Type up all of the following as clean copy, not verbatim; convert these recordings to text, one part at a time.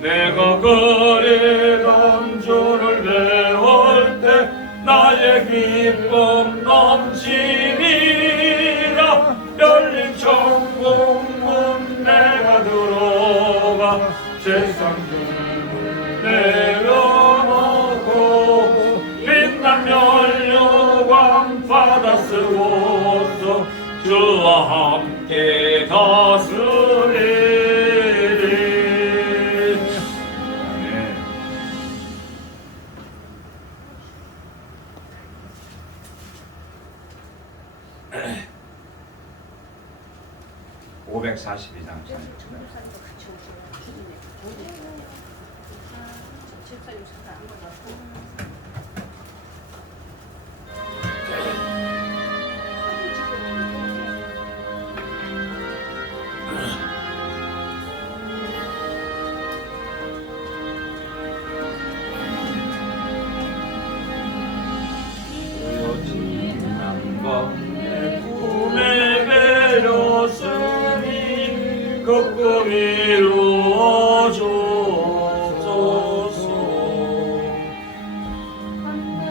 내가 그리던 주를 배울 때 나의 기쁨 넘치리라. 열린 천국문 내가 들어가 세상 짐을 내려놓고 빛난 면류관 받아 쓰고서 주와 함께 다스리리. 아멘. 542장 내 꿈에 배렸으니 그 꿈이 이루어졌소서.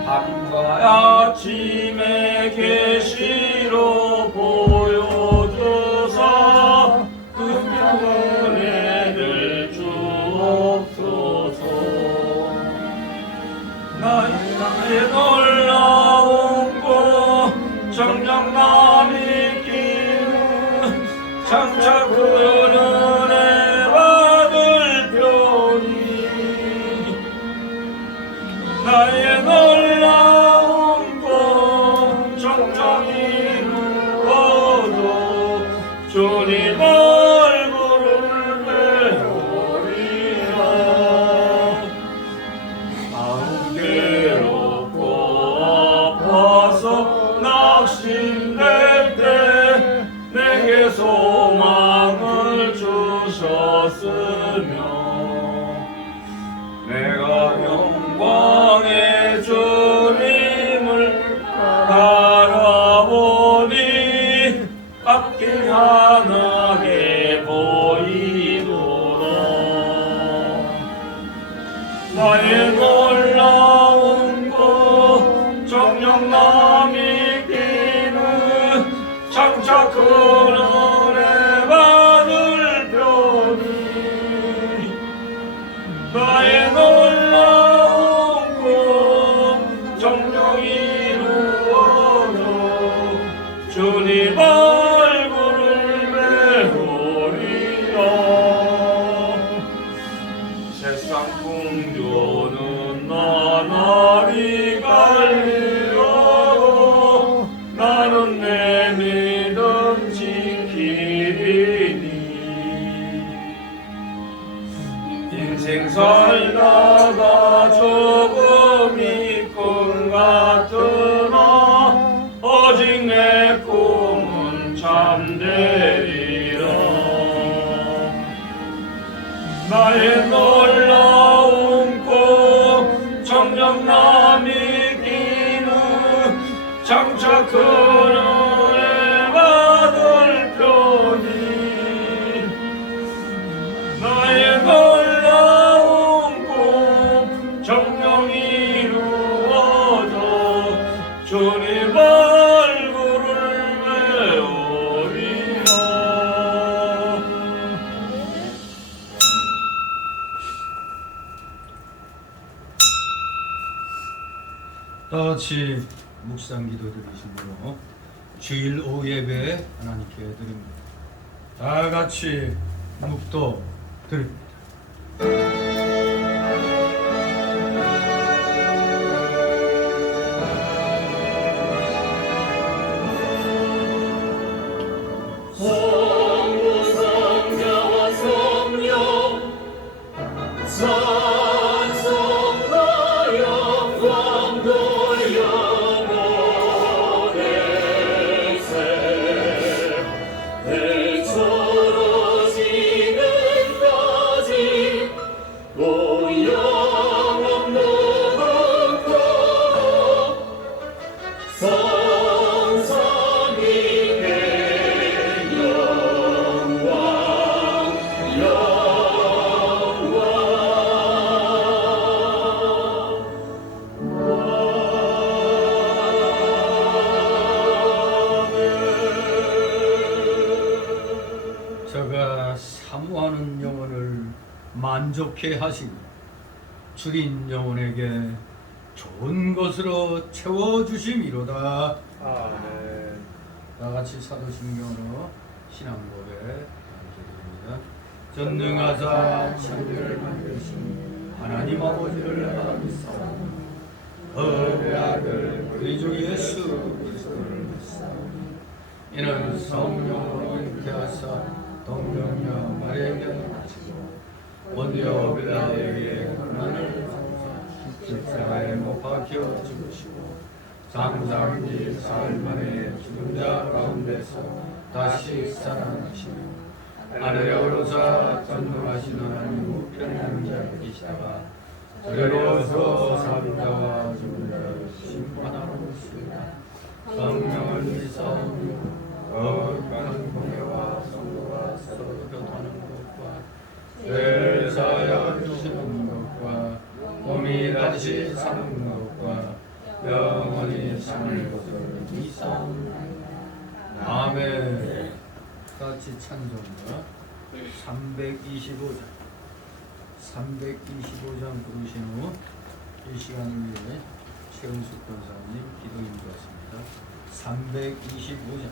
밤과 아침에 계시로 보여주사 그 은혜를 주옵소서. 나의 놀라운 꿈 정녕 남이 끼는 장차 그 은혜 받을 편이. 나의 놀라운 꿈 정녕 이루어도 주님 얼굴을 배우리라. 마음 괴롭고 아파서 낙심될 때 내게 소망을 주셨으며 내가 영광의 주님을 바라보니 앞길 환하게 보이도록. 나의 놀라운 꿈 정녕 남이 끼는 장차 그 은혜 받을 편이. 나의 놀라운 꿈 정녕 이루어져 주님 얼굴을 배우리라. 세상 풍조는 나날이 갈리려고 나는 내 믿음 지키리니. 인생 살다가 조금이 꿈 같으나 오직 내 꿈은 참되리라. 나의 놀라운 꿈 정녕 남이 끼는 장차 그 은혜 받을 편이. 나의 놀라운 꿈 정녕 이루어져 주님 얼굴을 배우리라. 다같이 묵상 기도 드리심으로 주일 오후 예배 하나님께 드립니다. 다같이 묵도 드립니다. 성부 성자와 성령 찬송과 영광 돌려보내 새 내처로 지는 까지 만족해 하시고 주린 영혼에게 좋은 것으로 채워주심이로다. 아멘. 다 같이 사도신경으로 신앙고백 드립니다. 전능하사 천지를 만드신 하나님 아버지를 내가 믿사오니 그의 아들 우리 주 예수 그리스도를 믿사오니 이는 성령으로 잉태하사 동정녀 마리아에게 나시고 본디오 빌라도에게 고난을 받으사 십자가에 못 박혀 죽으시고 장사한지 사흘 만에 죽은 자 가운데서 다시 살아나시며 하늘에 오르사 전능하신 하나님 우편에 앉아 계시다가 저리로서 사는 자와 죽은 자를 심판하러 오시리라. 성령을 믿사오니 거룩한 공예와 성도가 서로 교통하는 것과 죄를 사하여 주시는 것과 몸이 다시 사는 것과 영원히 사는 것을 믿사옵나이다. 아멘. 같이 찬송가 325장 부르신 후 이 시간을 위해 최은숙 권사님 기도 인도하십니다. 325장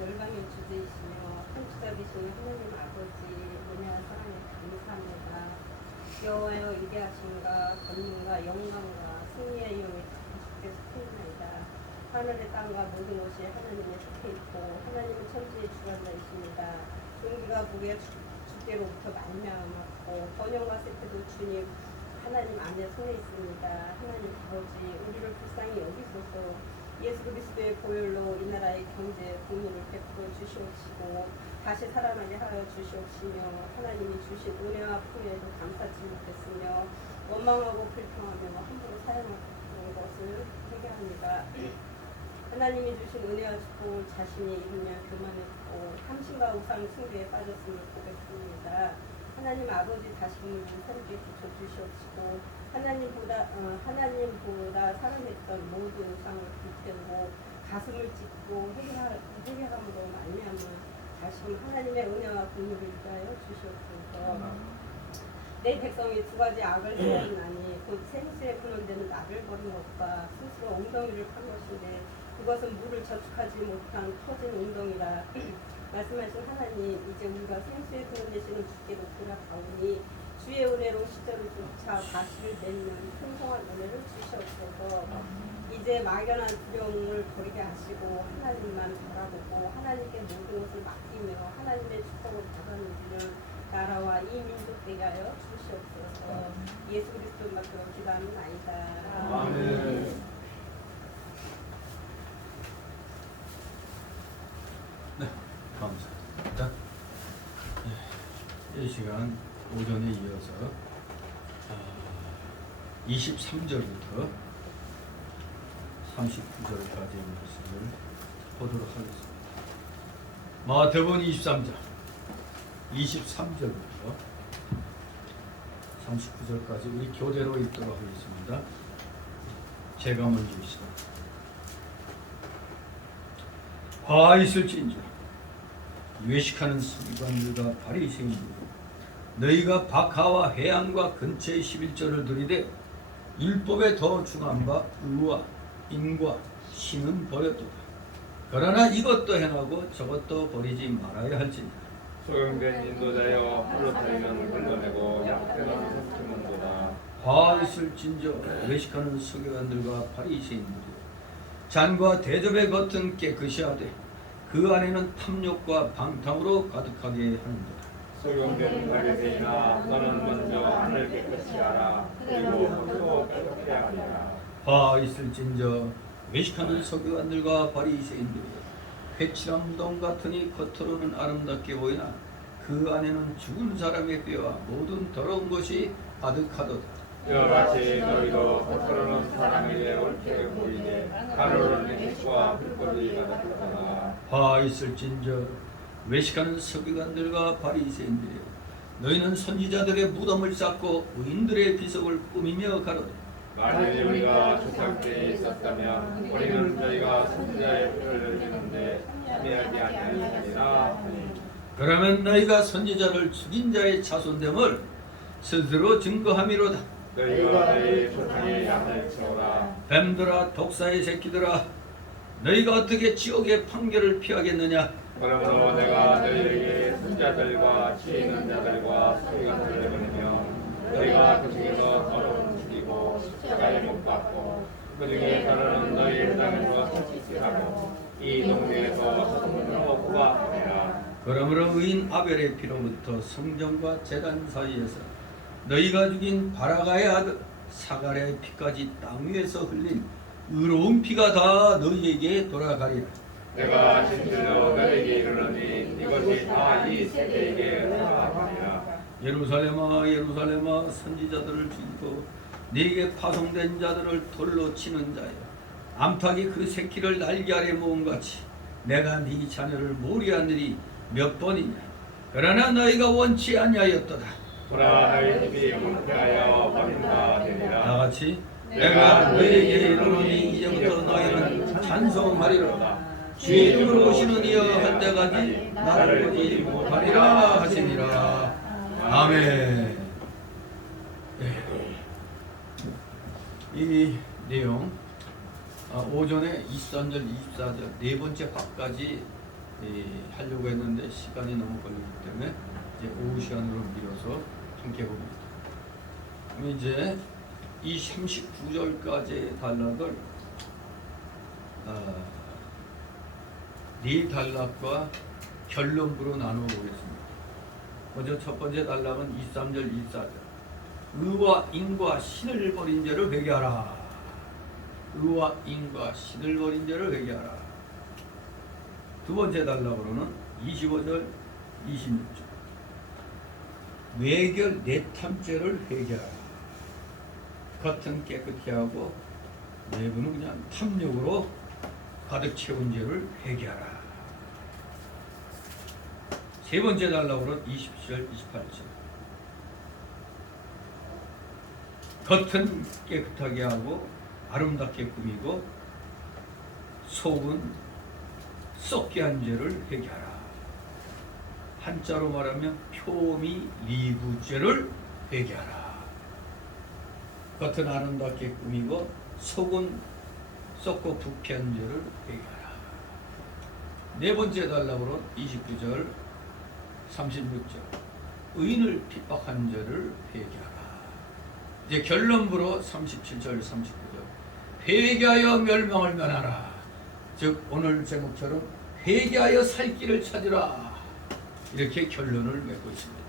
열방의 주제이시며 통치자비신 하나님 아버지 은혜와 사랑에 감사합니다. 여호와여 위대하신가 권능과 영광과 승리의 영이 주께서 풍성하다. 하늘의 땅과 모든 것이 하나님의 속해 있고 하나님은 천지의 주관자이십니다. 용기가 무게 주께로부터 말미암았고 번영과 세태도 주님 하나님 안에 손에 있습니다. 하나님 아버지 우리를 불쌍히 여기소서. 예수 그리스도의 보혈로 이 나라의 경제 공로를 베풀어 주시옵시고 다시 살아나게 하여 주시옵시며 하나님이 주신 은혜와 풍요에도 감사치 못했으며 원망하고 불평하며 함부로 사용하는 것을 회개합니다. 하나님이 주신 은혜와 축복을 자신이 이루며 교만했고 탐심과 우상 숭배에 빠졌음을 고백합니다. 하나님 아버지 다시금을 새롭게 붙여주시옵시고 하나님보다 사랑했던 모든 우상을 불태우고 가슴을 찢고 회개함으로 말미암아 다시금 하나님의 은혜와 긍휼을 위하여 주시옵소서. 내 백성이 두 가지 악을 행하나니 곧 생수에 근원되는 낙을 버린 것과 스스로 웅덩이를 판 것인데 그것은 물을 저축하지 못한 터진 웅덩이라. 말씀하신 하나님, 이제 우리가 생수에 근원되시는 주께로 돌아가오니 주의 은혜로 시절을 쫓아 다시를 맺는 풍성한 은혜를 주시옵소서. 이제 막연한 두려움을 버리게 하시고 하나님만 바라보고 하나님께 모든 것을 맡기며 하나님의 축복을 받아들이는 나라와 이 민족 되게 하여 주시옵소서. 예수 그리스도 말씀으로 기도합니다. 아멘. 네, 감사합니다. 이 시간 오전에 이어서 23절부터 39절까지의 말씀을 보도록 하겠습니다. 마태복음 23장 23절부터 39절까지 우리 교대로 읽도록 하겠습니다. 제가 먼저 읽습니다. 화 있을진저 외식하는 서기관들과 바리새인들, 너희가 박하와 해안과 근처의 11절을 들이되 율법에 더 중한 바 의와 인과 신은 버렸도다. 그러나 이것도 행하고 저것도 버리지 말아야 할지니라. 소용된 인도자여 홀로 다니면 흘러내고 약대는 흩으문도다. 화 있을진저 외식하는 서기관들과 바리새인들이 잔과 대접의 겉은 깨끗이 하되 그 안에는 탐욕과 방탕으로 가득하게 하는도다. 소용된 바리새인아, 너는 먼저 안을 깨끗이 하라. 그리고 홀로 깨끗게 하리라. 화 있을진저 외식하는 서기관들과 바리새인들이 회칠한 무덤 같으니 겉으로는 아름답게 보이나 그 안에는 죽은 사람의 뼈와 모든 더러운 것이 가득하도다. 이와 같이 너희도 겉으로는 사람에게 옳게 보이되 가로는 행실과 불법이 가득하다. 화 있을진저 외식하는 서기관들과 바리새인들이여, 너희는 선지자들의 무덤을 쌓고 의인들의 비석을 꾸미며 가로되 만일 우리가 조상 때에 있었다면 우리는 저희가 선지자의 뼈를 흘리는데 참여하지 아니하리라. 그러면 너희가 선지자를 죽인 자의 자손됨을 스스로 증거함이로다. 너희가 너희 조상의 양을 치워라. 뱀들아 독사의 새끼들아, 너희가 어떻게 지옥의 판결을 피하겠느냐? 그러므로 내가 너희에게 선지자들과 지혜 있는 자들과 서기관들을 보내며 너희가 그 중에서 서로 죽이고 십자가에 못 박고 그 중에 서로는 너희 회당에서 채찍질하고 이 동네에서 소문으로 구박하리라. 그러므로 의인 아벨의 피로부터 성전과 제단 사이에서 너희가 죽인 바라가의 아들 사갈의 피까지 땅 위에서 흘린 의로운 피가 다 너희에게 돌아가리라. 내가 진실로 너희에게 이르노니 이것이 다 이 세대에게 돌아가리라. 예루살렘아 예루살렘아, 선지자들을 죽이고 네게 파송된 자들을 돌로 치는 자여, 암탉이 그 새끼를 날개 아래 모음같이 내가 네 자녀를 모리한 일이 몇 번이냐? 그러나 너희가 원치 아니하였도다. 보라, 너희 집이 황폐하여 버린 바 되리라. 다같이 내가 너희에게 이르노니 이제부터 너희는 찬송하리로다. 주의 이름으로 오시는 이여 할 때까지 나를 보지 못하리라 하시니라. 아멘. 이 내용 오전에 23절, 24절 네 번째 밥까지 하려고 했는데 시간이 너무 걸리기 때문에 이제 오후 시간으로 미뤄서 함께 봅니다. 그럼 이제 이 39절까지의 단락을 네 단락과 결론부로 나누어 보겠습니다. 먼저 첫 번째 단락은 23절, 24절. 의와 인과 신을 버린 죄를 회개하라. 의와 인과 신을 버린 죄를 회개하라. 두 번째 단락으로는 25절, 26절. 외결 내탐죄를 회개하라. 겉은 깨끗이 하고 내부는 그냥 탐욕으로 가득 채운 죄를 회개하라. 세 번째 달라고는 20절 28절. 겉은 깨끗하게 하고 아름답게 꾸미고 속은 썩게 한 죄를 회개하라. 한자로 말하면 표미 리부죄를 회개하라. 겉은 아름답게 꾸미고 속은 썩고 부패한 죄를 회개하라. 네 번째 달라고는 29절 36절. 의인을 핍박한 죄를 회개하라. 이제 결론부로 37절 39절. 회개하여 멸망을 면하라. 즉 오늘 제목처럼 회개하여 살 길을 찾으라. 이렇게 결론을 맺고 있습니다.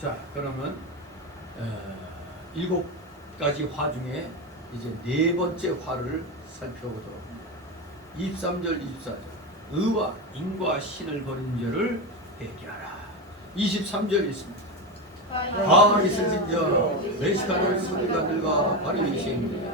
자, 그러면 7가지 화 중에 이제 네 번째 화를 살펴보도록 합니다. 23절 24절. 의와 인과 신을 버린 죄를 회개하라. 23절 있습니다. 바리새인저 외식하는 서기관들과 바리새인들,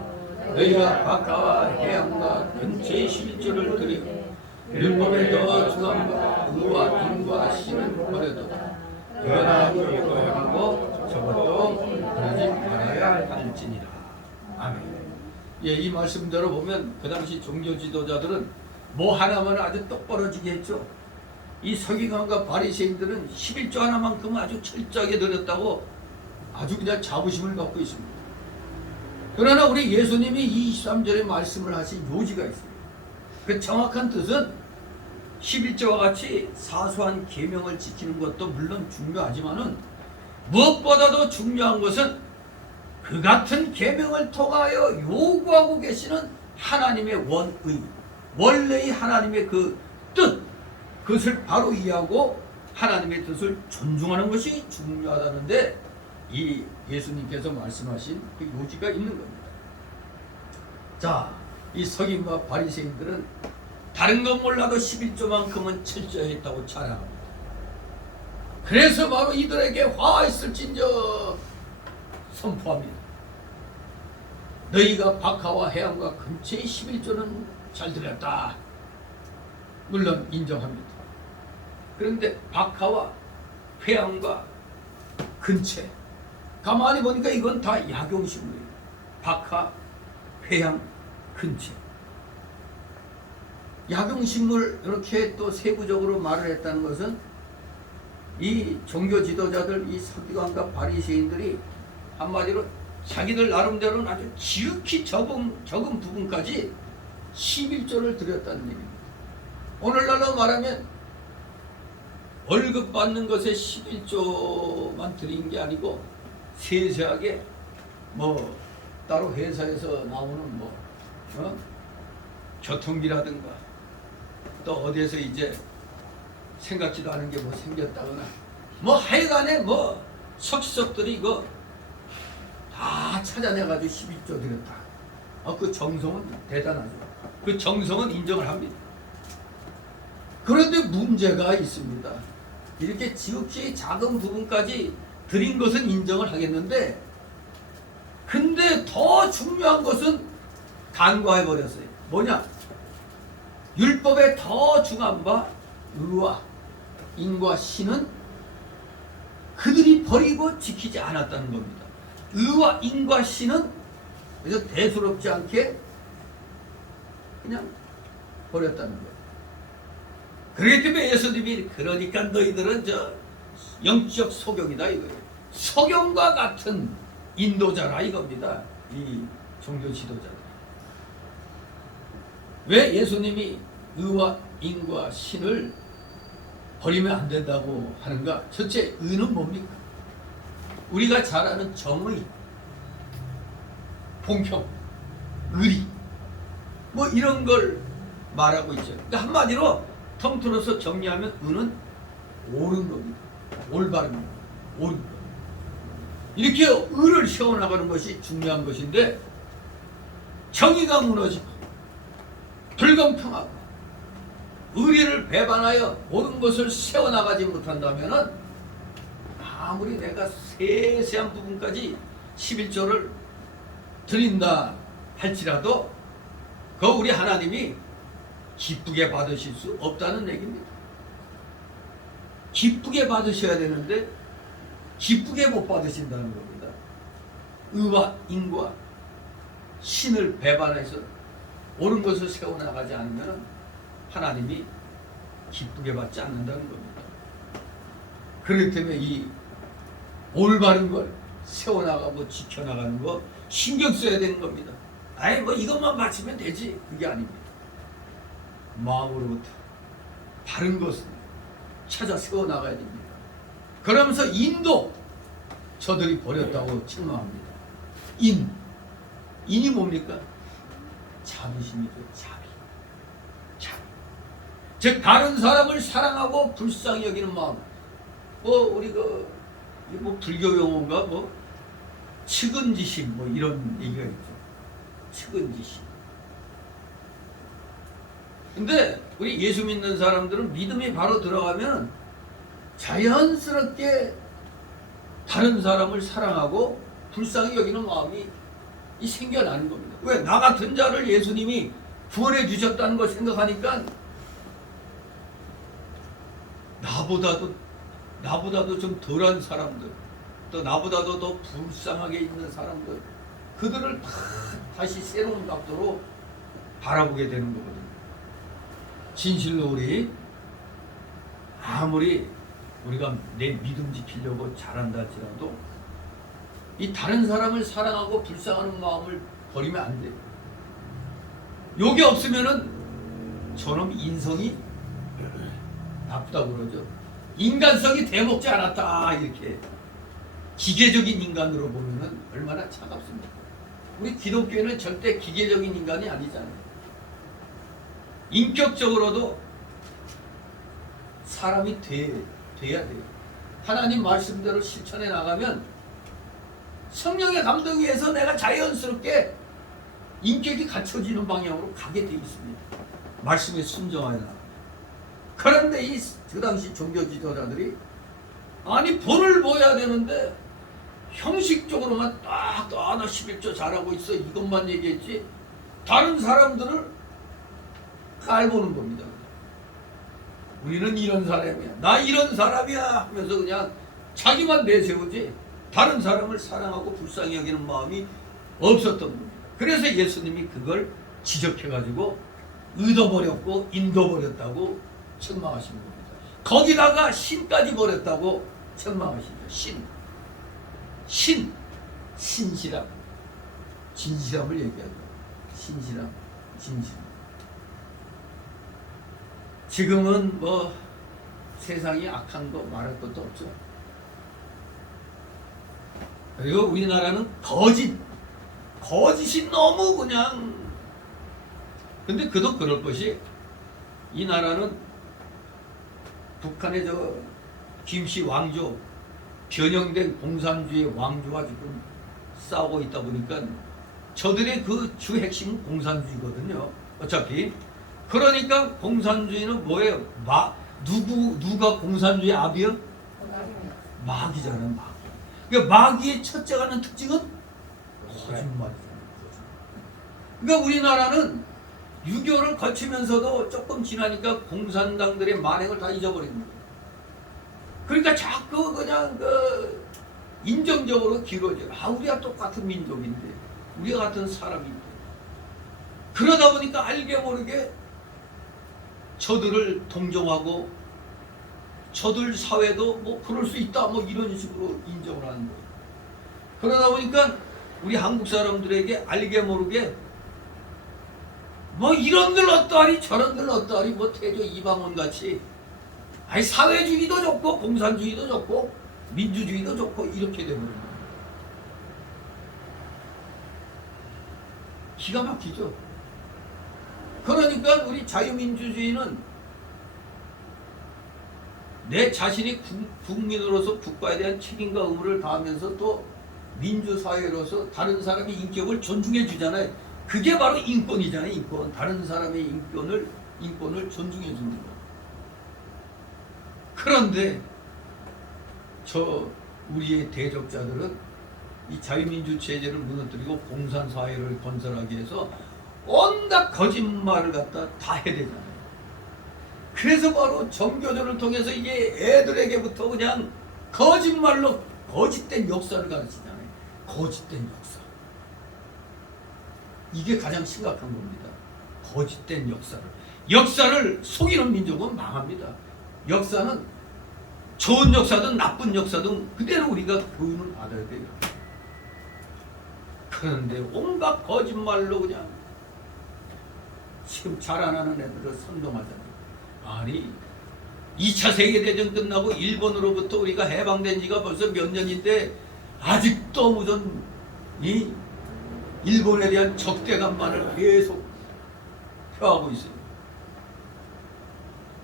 너희가 바가와 해양과 근처의 11조를 드리고 율법에 더 중함과 의와 인과 신을 버려도다. 그러나 그것도 행하고 저것도 그러지 말아야 할지니라. 아멘. 예, 이 말씀대로 보면 그 당시 종교 지도자들은 뭐 하나만 아주 똑부러지게 했죠. 이 서기관과 바리새인들은 11조 하나만큼 아주 철저하게 드렸다고 아주 그냥 자부심을 갖고 있습니다. 그러나 우리 예수님이 23절에 말씀을 하신 요지가 있습니다. 그 정확한 뜻은 11조와 같이 사소한 계명을 지키는 것도 물론 중요하지만은 무엇보다도 중요한 것은 그 같은 계명을 통하여 요구하고 계시는 하나님의 원의, 원래의 하나님의 그 뜻, 그것을 바로 이해하고 하나님의 뜻을 존중하는 것이 중요하다는데 이 예수님께서 말씀하신 그 요지가 있는 겁니다. 자, 이 서기관과 바리새인들은 다른 건 몰라도 11조만큼은 철저했다고 자랑합니다. 그래서 바로 이들에게 화 있을진저 선포합니다. 너희가 박하와 해양과 근처의 11조는 잘 드렸다. 물론 인정합니다. 그런데 박하와 회양과 근처, 가만히 보니까 이건 다 약용식물이에요. 박하, 회양, 근처. 약용식물 이렇게 또 세부적으로 말을 했다는 것은 이 종교 지도자들, 이 서기관과 바리새인들이 한마디로 자기들 나름대로는 아주 지극히 적은 부분까지 11조를 드렸다는 얘기입니다. 오늘날로 말하면 월급 받는 것에 11조만 드린 게 아니고 세세하게 뭐 따로 회사에서 나오는 교통비라든가 또 어디에서 이제 생각지도 않은 게 뭐 생겼다거나 뭐 하여간에 뭐 석석들이 이거 다 찾아내가지고 11조 드렸다. 그 정성은 대단하죠. 그 정성은 인정을 합니다. 그런데 문제가 있습니다. 이렇게 지극히 작은 부분까지 드린 것은 인정을 하겠는데 근데 더 중요한 것은 간과해버렸어요. 뭐냐? 율법에 더 중한 바 의와 인과 신은 그들이 버리고 지키지 않았다는 겁니다. 의와 인과 신은 그래서 대수롭지 않게 그냥 버렸다는 거예요. 그렇기 때문에 예수님이 그러니까 너희들은 저 영적 소경이다 이거예요. 소경과 같은 인도자라 이겁니다. 이 종교 지도자들. 왜 예수님이 의와 인과 신을 버리면 안 된다고 하는가? 첫째, 의는 뭡니까? 우리가 잘 아는 정의, 공평, 의리 뭐 이런 걸 말하고 있죠. 그러니까 한마디로 통틀어서 정리하면 의는 옳은 겁니다. 올바른 겁니다. 옳은 겁니다. 이렇게 의를 세워나가는 것이 중요한 것인데 정의가 무너지고 불공평하고 의리를 배반하여 모든 것을 세워나가지 못한다면 아무리 내가 세세한 부분까지 11조를 드린다 할지라도 그 우리 하나님이 기쁘게 받으실 수 없다는 얘기입니다. 기쁘게 받으셔야 되는데 기쁘게 못 받으신다는 겁니다. 의와 인과 신을 배반해서 옳은 것을 세워나가지 않으면 하나님이 기쁘게 받지 않는다는 겁니다. 그렇기 때문에 이 올바른 걸 세워나가고 지켜나가는 거 신경 써야 되는 겁니다. 아이 뭐 이것만 맞추면 되지, 그게 아닙니다. 마음으로부터 바른 것을 찾아 세워나가야 됩니다. 그러면서 인도 저들이 버렸다고 책망합니다. 인이 뭡니까? 자비심이죠. 자비. 즉 다른 사람을 사랑하고 불쌍히 여기는 마음. 뭐 우리 뭐 불교 용어인가 뭐 측은지심 뭐 이런 얘기가 있죠. 측은지심. 근데 우리 예수 믿는 사람들은 믿음이 바로 들어가면 자연스럽게 다른 사람을 사랑하고 불쌍히 여기는 마음이 생겨나는 겁니다. 왜? 나 같은 자를 예수님이 구원해 주셨다는 걸 생각하니까 나보다도 좀 덜한 사람들, 또 나보다도 더 불쌍하게 있는 사람들, 그들을 다시 새로운 각도로 바라보게 되는 거거든요. 진실로 아무리 우리가 내 믿음 지키려고 잘한다 할지라도 이 다른 사람을 사랑하고 불쌍하는 마음을 버리면 안 돼요. 요게 없으면은 저놈 인성이 나쁘다고 그러죠. 인간성이 대먹지 않았다, 이렇게 기계적인 인간으로 보면은 얼마나 차갑습니까? 우리 기독교는 절대 기계적인 인간이 아니잖아요. 인격적으로도 사람이 돼야 돼요. 하나님 말씀대로 실천해 나가면 성령의 감동에 의해서 내가 자연스럽게 인격이 갖춰지는 방향으로 가게 되어 있습니다. 말씀에 순종하여 나가면. 그런데 그 당시 종교 지도자들이 아니 본을 보여야 되는데 형식적으로만 딱 나 11조 잘하고 있어 이것만 얘기했지 다른 사람들을 깔보는 겁니다. 우리는 이런 사람이야, 나 이런 사람이야 하면서 그냥 자기만 내세우지 다른 사람을 사랑하고 불쌍히 여기는 마음이 없었던 겁니다. 그래서 예수님이 그걸 지적해가지고 얻어버렸고 인도버렸다고 책망하신 겁니다. 거기다가 신까지 버렸다고 책망하시죠. 신실함, 진실함을 얘기하죠. 신실함, 진실. 지금은 뭐 세상이 악한 거 말할 것도 없죠. 그리고 우리나라는 거짓이 너무 그냥. 근데 그도 그럴 것이 이 나라는 북한의 김씨 왕조 변형된 공산주의 왕조와 지금 싸우고 있다 보니까 저들의 그 주 핵심은 공산주의거든요. 어차피. 그러니까 공산주의는 뭐예요? 누가 공산주의 압이요? 마귀잖아요. 마귀. 그러니까 마귀의 첫째 가는 특징은 거짓말이잖아요. 그러니까 우리나라는 유교를 거치면서도 조금 지나니까 공산당들의 만행을 다 잊어버린 거예요. 그러니까 자꾸 그냥 인정적으로 길어져요. 우리가 똑같은 민족인데, 우리가 같은 사람인데. 그러다 보니까 알게 모르게 저들을 동정하고 저들 사회도 뭐 그럴 수 있다 뭐 이런 식으로 인정을 하는 거예요. 그러다 보니까 우리 한국 사람들에게 알게 모르게 뭐 이런들 어떠하리 저런들 어떠하리 뭐 태조 이방원 같이 사회주의도 좋고 공산주의도 좋고 민주주의도 좋고 이렇게 되버린 거예요. 기가 막히죠. 그러니까 우리 자유민주주의는 내 자신이 국민으로서 국가에 대한 책임과 의무를 다하면서 또 민주사회로서 다른 사람의 인격을 존중해 주잖아요. 그게 바로 인권이잖아요. 인권. 다른 사람의 인권을 존중해 주는 거. 그런데 우리의 대적자들은 이 자유민주 체제를 무너뜨리고 공산사회를 건설하기 위해서 온갖 거짓말을 갖다 다 해대잖아요. 그래서 바로 정교조를 통해서 이게 애들에게부터 그냥 거짓말로 거짓된 역사를 가르치잖아요. 거짓된 역사. 이게 가장 심각한 겁니다. 거짓된 역사를. 역사를 속이는 민족은 망합니다. 역사는 좋은 역사든 나쁜 역사든 그대로 우리가 교훈을 받아야 돼요. 그런데 온갖 거짓말로 그냥 지금 자라나는 애들을 선동하잖아요. 아니 2차 세계대전 끝나고 일본으로부터 우리가 해방된 지가 벌써 몇 년인데 아직도 무슨 이 일본에 대한 적대감만을 계속 표하고 있어요.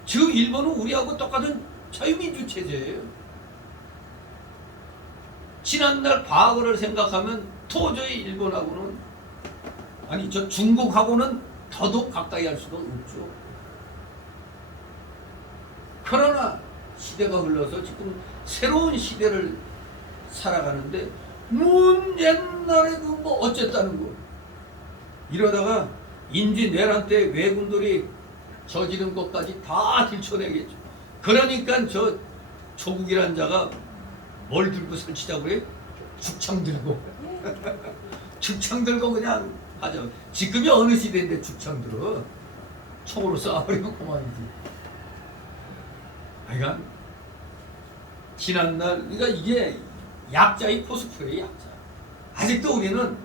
지금 일본은 우리하고 똑같은 자유민주 체제예요. 지난날 과거를 생각하면 도저히 일본하고는 아니 저 중국하고는 더더욱 가까이 할 수가 없죠. 그러나 시대가 흘러서 지금 새로운 시대를 살아가는데 옛날에 그 뭐 어쨌다는 거 이러다가 인지 내란 때 왜군들이 저지른 것까지 다 들춰내겠죠. 그러니까 저 조국이란 자가 뭘 들고 설치자고 그래? 죽창 들고 죽창 들고 그냥 하죠. 지금이 어느 시대인데 죽창 들어 총으로 쏴버리면 그만이지. 그러니까 지난날 그러니까 이게 약자의 포스프레이 약자. 아직도 우리는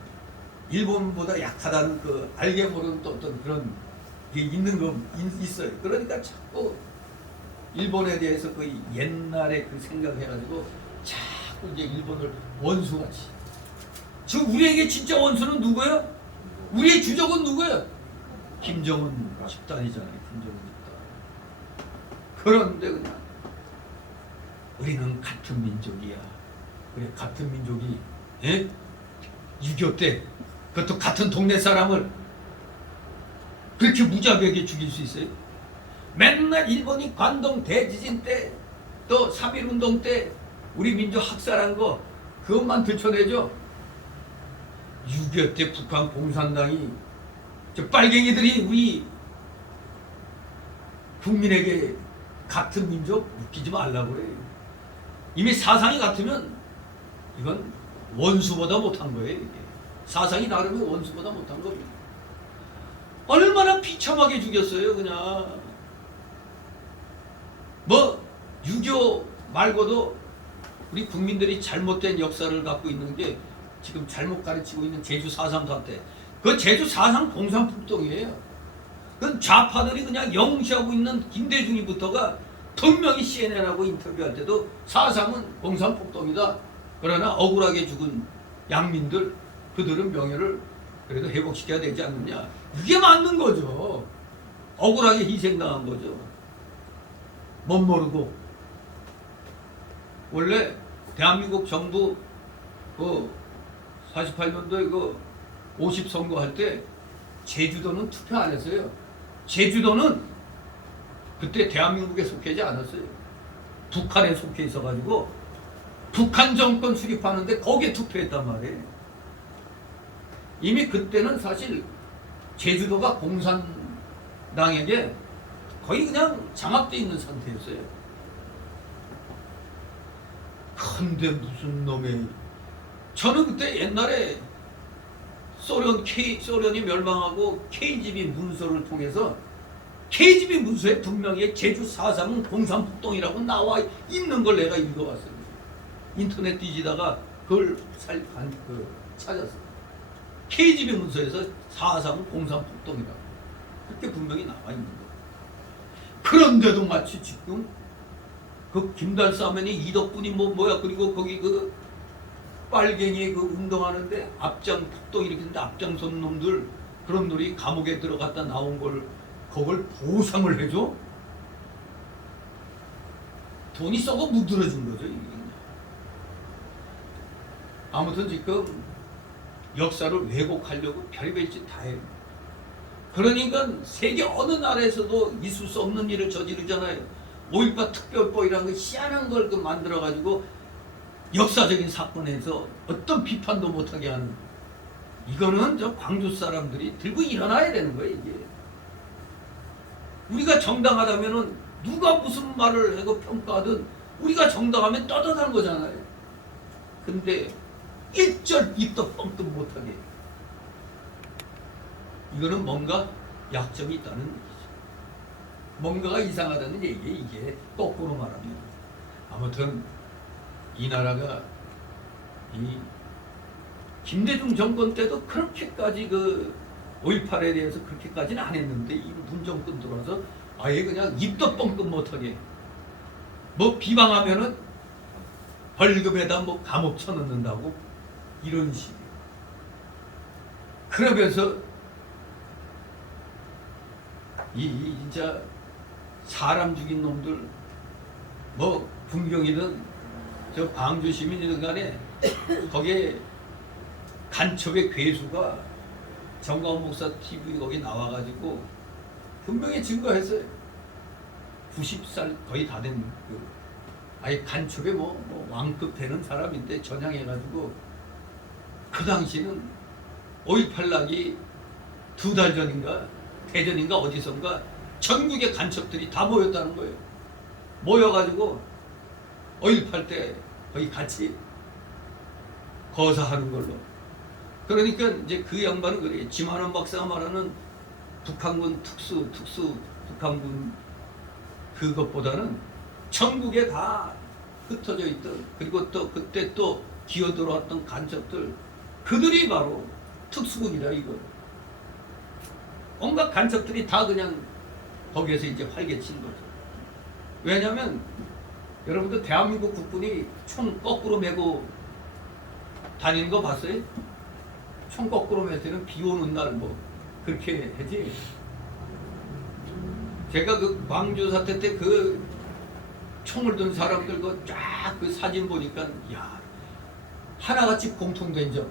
일본보다 약하다는 그 알게 모르는 또 어떤 그런 게 있는 거 있어요. 그러니까 자꾸 일본에 대해서 그 옛날에 그 생각해가지고 자꾸 이제 일본을 원수같이. 지금 우리에게 진짜 원수는 누구야? 우리의 주적은 누구야? 김정은 집단이잖아요. 김정은 집단. 그런데 그냥 우리는 같은 민족이야. 그래 같은 민족이 6.25 때 그것도 같은 동네 사람을 그렇게 무자비하게 죽일 수 있어요? 맨날 일본이 관동 대지진 때 또 3.1운동 때 우리 민족 학살한 거 그것만 들춰내죠. 6.25 때 북한 공산당이 저 빨갱이들이 우리 국민에게 같은 민족 웃기지 말라고 그래요. 이미 사상이 같으면 이건 원수보다 못한 거예요. 이게. 사상이 다르면 원수보다 못한 겁니다. 얼마나 비참하게 죽였어요. 그냥 뭐 6.25 말고도 우리 국민들이 잘못된 역사를 갖고 있는 게 지금 잘못 가르치고 있는 제주 4.3 사태. 그 제주 4.3 공산폭동이에요. 그 좌파들이 그냥 영시하고 있는 김대중이부터가 분명히 CNN하고 인터뷰할 때도 4.3은 공산폭동이다. 그러나 억울하게 죽은 양민들 그들은 명예를 그래도 회복시켜야 되지 않느냐. 이게 맞는 거죠. 억울하게 희생당한 거죠. 못 모르고 원래 대한민국 정부 그 48년도에 그 50선거 할 때 제주도는 투표 안 했어요. 제주도는 그때 대한민국에 속하지 않았어요. 북한에 속해 있어가지고 북한 정권 수립하는데 거기에 투표했단 말이에요. 이미 그때는 사실 제주도가 공산당에게 거의 그냥 장악되어 있는 상태였어요. 근데 무슨 놈의 저는 그때 옛날에 소련이 멸망하고 KGB 문서를 통해서 KGB 문서에 분명히 제주 4.3은 공산폭동이라고 나와 있는 걸 내가 읽어봤어요. 인터넷 뒤지다가 그걸 찾았어요. KGB 문서에서 4.3은 공산폭동이라고 그렇게 분명히 나와 있는 거예요. 그런데도 마치 지금 그 김달사면이 이덕분이 뭐야 그리고 거기 그 빨갱이 그 운동하는데 앞장 폭동 일으키는데 앞장선 놈들 그런 놈이 감옥에 들어갔다 나온 걸 그걸 보상을 해줘? 돈이 썩어 묻어진 거죠. 이게. 아무튼 지금 역사를 왜곡하려고 별별 짓 다 해요. 그러니까 세계 어느 나라에서도 있을 수 없는 일을 저지르잖아요. 5.18 특별법이라는 거 희한한 걸 그 만들어가지고 역사적인 사건에서 어떤 비판도 못하게 하는 이거는 저 광주 사람들이 들고 일어나야 되는 거예요. 이게 우리가 정당하다면은 누가 무슨 말을 하고 평가하든 우리가 정당하면 떳떳한 거잖아요. 근데 일절 입도 뻥끗 못하게. 이거는 뭔가 약점이 있다는 얘기죠. 뭔가가 이상하다는 얘기에 이게 거꾸로 말하면. 아무튼 이 나라가 이 김대중 정권 때도 그렇게까지 그 5.18에 대해서 그렇게까지는 안 했는데 이 문정권 들어와서 아예 그냥 입도 뻥끗 못하게 뭐 비방하면은 벌금에다 뭐 감옥 쳐넣는다고 이런 식이에요. 그러면서 이 진짜 사람 죽인 놈들 뭐 군경이든 저 광주 시민이든 간에 거기에 간첩의 괴수가 정광훈 목사 TV 거기 나와가지고 분명히 증거했어요. 90살 거의 다 된 그 아예 간첩의 뭐 왕급 되는 사람인데 전향해가지고 그 당시는 5.18 나기 2달 전인가 대전인가 어디선가 전국의 간첩들이 다 모였다는 거예요. 모여가지고 5.18 때 거의 같이 거사하는 걸로. 그러니까 이제 그 양반은 그래. 지만원 박사가 말하는 북한군 특수 북한군 그것보다는 전국에 다 흩어져 있던, 그리고 또 그때 또 기어들어왔던 간첩들, 그들이 바로 특수군이라 이거. 온갖 간첩들이 다 그냥 거기에서 이제 활개친 거죠. 왜냐하면 여러분들 대한민국 국군이 총 거꾸로 메고 다니는 거 봤어요? 총 거꾸로 맬 때는 비 오는 날 뭐 그렇게 하지. 제가 그 광주 사태 때 그 총을 든 사람들 그 쫙 그 사진 보니까 야, 하나같이 공통된 점,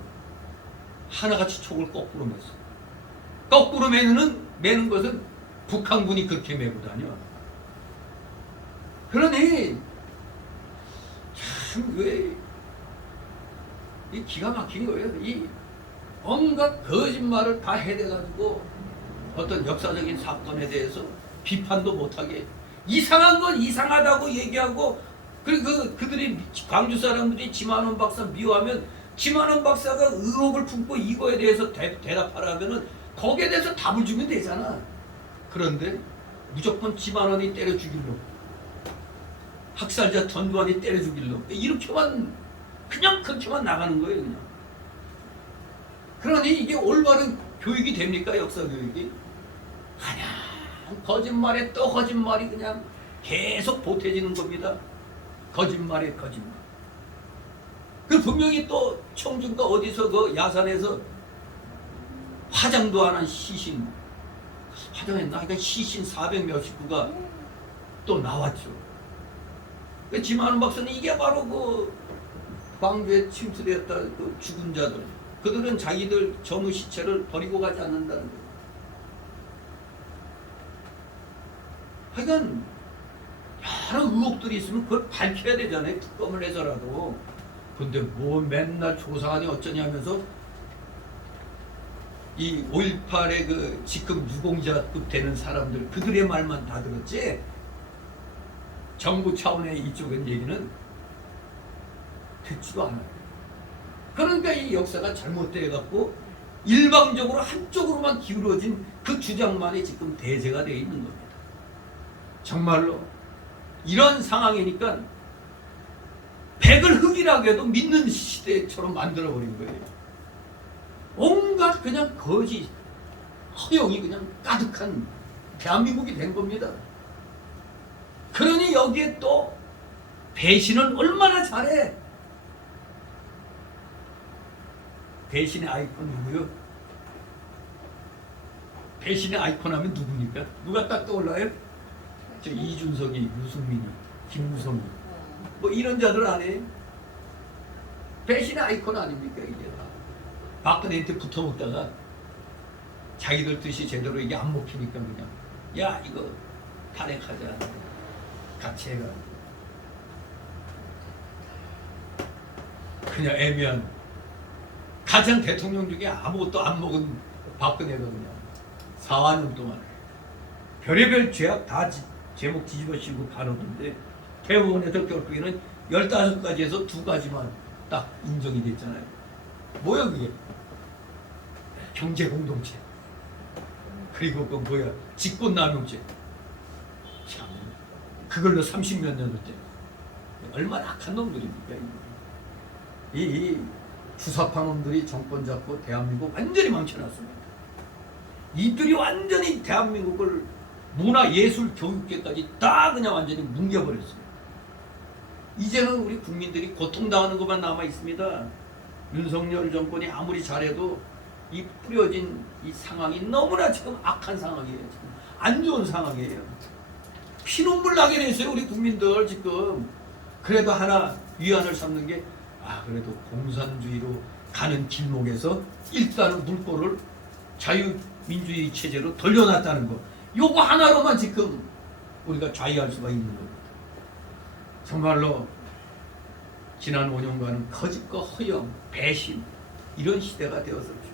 하나같이 총을 거꾸로 맸어. 거꾸로 매는 것은 북한군이 그렇게 메고 다녀. 그러니 참 왜 이 기가 막힌 거예요. 이 온갖 거짓말을 다 해대가지고 어떤 역사적인 사건에 대해서 비판도 못하게, 이상한 건 이상하다고 얘기하고, 그리고 그들이 광주 사람들이 지만원 박사 미워하면 지만원 박사가 의혹을 품고 이거에 대해서 대답하라면은 거기에 대해서 답을 주면 되잖아. 그런데 무조건 지만원이 때려 죽일로, 학살자 전두환이 때려 죽일로, 이렇게만 그냥 그렇게만 나가는 거예요. 그냥. 그러니 이게 올바른 교육이 됩니까? 역사 교육이? 그냥 거짓말에 또 거짓말이 그냥 계속 보태지는 겁니다. 거짓말에 거짓말. 그 분명히 또 청중과 어디서 그 야산에서 화장도 안 한 시신, 화장했나? 그러니까 시신 400 몇십구가 또 나왔죠. 그 지만원 박사는 이게 바로 그 광주에 침투되었다 그 죽은 자들, 그들은 자기들 전후 시체를 버리고 가지 않는다는 거예요. 하여간 여러 의혹들이 있으면 그걸 밝혀야 되잖아요. 특검을 해서라도. 근데 뭐 맨날 조사하니 어쩌니 하면서 이 5.18의 그 지금 유공자급 되는 사람들, 그들의 말만 다 들었지 정부 차원의 이쪽은 얘기는 듣지도 않아요. 그러니까 이 역사가 잘못되어갖고 일방적으로 한쪽으로만 기울어진 그 주장만이 지금 대세가 되어 있는 겁니다. 정말로 이런 상황이니까 백을 흙이라고 해도 믿는 시대처럼 만들어버린 거예요. 온갖 그냥 거짓, 허용이 그냥 가득한 대한민국이 된 겁니다. 그러니 여기에 또 배신은 얼마나 잘해. 배신의 아이콘 누구요? 배신의 아이콘 하면 누굽니까? 누가 딱 떠올라요? 저 이준석이, 유승민이, 김무성이 뭐 이런 자들 아니에요? 배신의 아이콘 아닙니까 이게 다. 박근혜한테 붙어먹다가 자기들 뜻이 제대로 이게 안 먹히니까 그냥 야 이거 탄핵하자, 같이 해가. 그냥 애매한, 가장 대통령 중에 아무것도 안 먹은 박근혜가 그냥 4년 동안 별의별 죄악 다 제목 뒤집어 씌우고 바로던데 대법원에서 결국에는 15가지에서 2가지만 딱 인정이 됐잖아요. 뭐야 그게? 경제공동체. 그리고 그 뭐야? 직권남용죄. 참 그걸로 30몇 년째. 얼마나 악한 놈들입니까? 이 주사파 놈들이 정권 잡고 대한민국 완전히 망쳐놨습니다. 이들이 완전히 대한민국을 문화, 예술, 교육계까지 다 그냥 완전히 뭉개버렸어요. 이제는 우리 국민들이 고통당하는 것만 남아 있습니다. 윤석열 정권이 아무리 잘해도 이 뿌려진 이 상황이 너무나 지금 악한 상황이에요. 지금 안 좋은 상황이에요. 피눈물 나게 됐어요, 우리 국민들 지금. 그래도 하나 위안을 삼는 게 그래도 공산주의로 가는 길목에서 일단은 물꼬를 자유민주주의 체제로 돌려놨다는 거. 요거 하나로만 지금 우리가 좌의할 수가 있는 겁니다. 정말로 지난 5년간은 거짓과 허영, 배신 이런 시대가 되었었죠.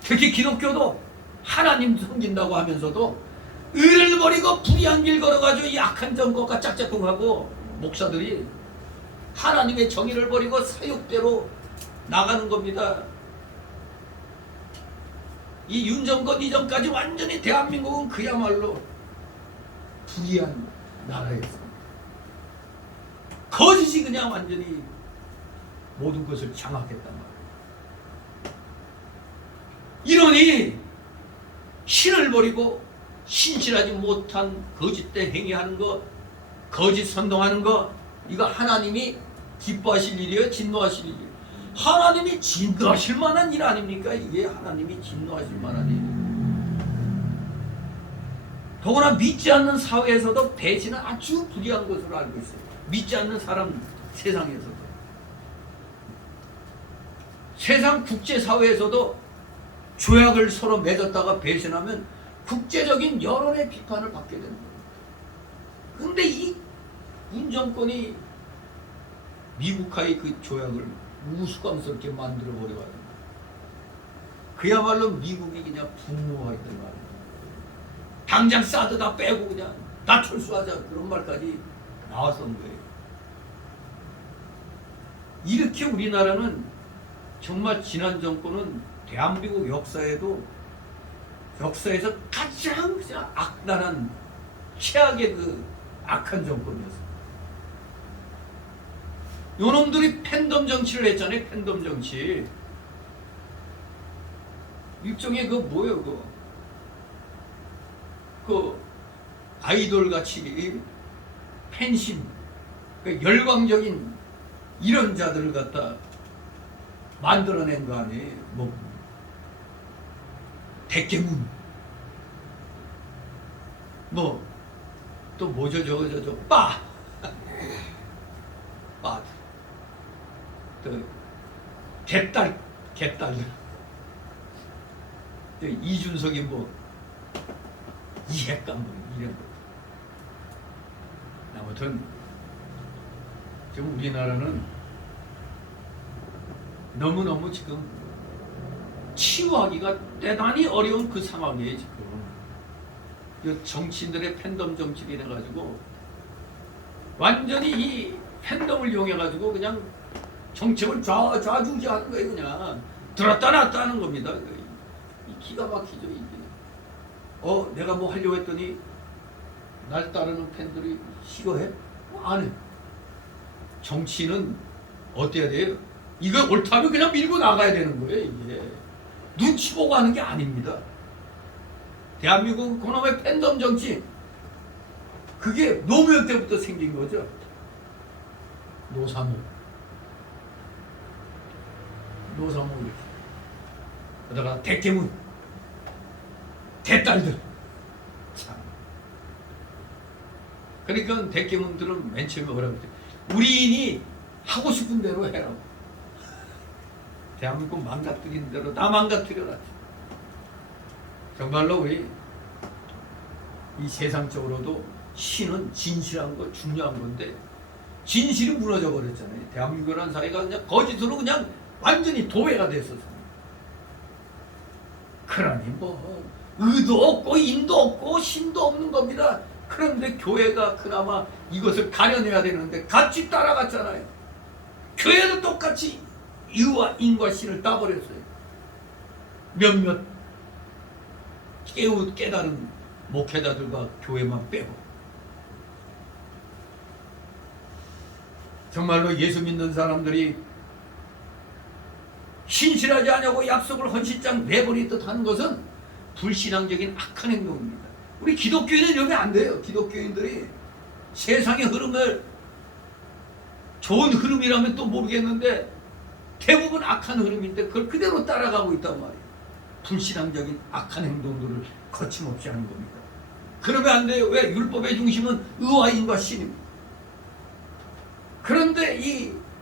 특히 기독교도 하나님 섬긴다고 하면서도 의를 버리고 불의한 길 걸어가지고 이 악한 정권과 짝짝꿍하고 목사들이 하나님의 정의를 버리고 사육대로 나가는 겁니다. 이 윤정권 이전까지 완전히 대한민국은 그야말로 불의한 나라였습니다. 거짓이 그냥 완전히 모든 것을 장악했단 말이에요. 이러니 신을 버리고 신실하지 못한 거짓된 행위하는 거, 거짓 선동하는 거, 이거 하나님이 기뻐하실 일이에요? 진노하실 일이에요? 하나님이 진노하실 만한 일 아닙니까? 이게 하나님이 진노하실 만한 일이에요. 더구나 믿지 않는 사회에서도 배신은 아주 불의한 것으로 알고 있어요. 믿지 않는 사람 세상에서도. 세상 국제사회에서도 조약을 서로 맺었다가 배신하면 국제적인 여론의 비판을 받게 되는 거예요. 그런데 이 윤정권이 미국과의 그 조약을 우스꽝스럽게 만들어버려가지고 그야말로 미국이 그냥 분노하겠단 말이에요. 당장 사드 다 빼고 그냥 다 철수하자 그런 말까지 나왔던 거예요. 이렇게 우리나라는 정말 지난 정권은 대한민국 역사에서 가장 악랄한 최악의 그 악한 정권이었어요. 요놈들이 팬덤 정치를 했잖아요. 팬덤 정치. 일종의 그 뭐예요? 그 아이돌 같이 팬심, 그 열광적인 이런 자들을 갖다 만들어낸 거 아니에요? 뭐 백개문, 뭐 또 뭐죠? 저거 빠, 또 개딸들, 또 이준석이 뭐 이해감 뭐 이런 거. 아무튼 지금 우리나라는 너무너무 지금 치유하기가 대단히 어려운 그 상황이에요. 지금 정치인들의 팬덤 정치를 해가지고 완전히 이 팬덤을 이용해가지고 그냥 정책을 좌지우지하는 거예요. 그냥 들었다 놨다 하는 겁니다. 기가 막히죠 이게. 내가 뭐 하려고 했더니 날 따르는 팬들이 싫어해? 안 해. 정치는 어때야 돼요? 이거 옳다면 그냥 밀고 나가야 되는 거예요. 이게 눈치 보고 하는 게 아닙니다. 대한민국은 그놈의 팬덤 정치, 그게 노무현 때부터 생긴 거죠. 노사모 이렇게 그러다가 대깨문, 대딸들. 참. 그러니까 대깨문들은 맨 처음에 뭐라고 그랬죠? 우리인이 하고 싶은 대로 해라고. 대한민국 망가뜨린 대로 다 망가뜨려놨죠. 정말로 우리 이 세상적으로도 신은 진실한 거 중요한 건데 진실이 무너져 버렸잖아요. 대한민국이라는 사회가 그냥 거짓으로 그냥 완전히 도배가 됐었습니다. 그러니 뭐 의도 없고 인도 없고 신도 없는 겁니다. 그런데 교회가 그나마 이것을 가려내야 되는데 같이 따라갔잖아요. 교회도 똑같이 유와 인과 신을 따버렸어요. 몇몇 깨달은 목회자들과 교회만 빼고. 정말로 예수 믿는 사람들이 신실하지 않냐고 약속을 헌신장 내버리듯 하는 것은 불신앙적인 악한 행동입니다. 우리 기독교인은 이러면 안 돼요. 기독교인들이 세상의 흐름을 좋은 흐름이라면 또 모르겠는데 대부분 악한 흐름인데 그걸 그대로 따라가고 있단 말이에요. 불신앙적인 악한 행동들을 거침없이 하는 겁니다. 그러면 안 돼요. 왜? 율법의 중심은 의와 인과 신입니다. 그런데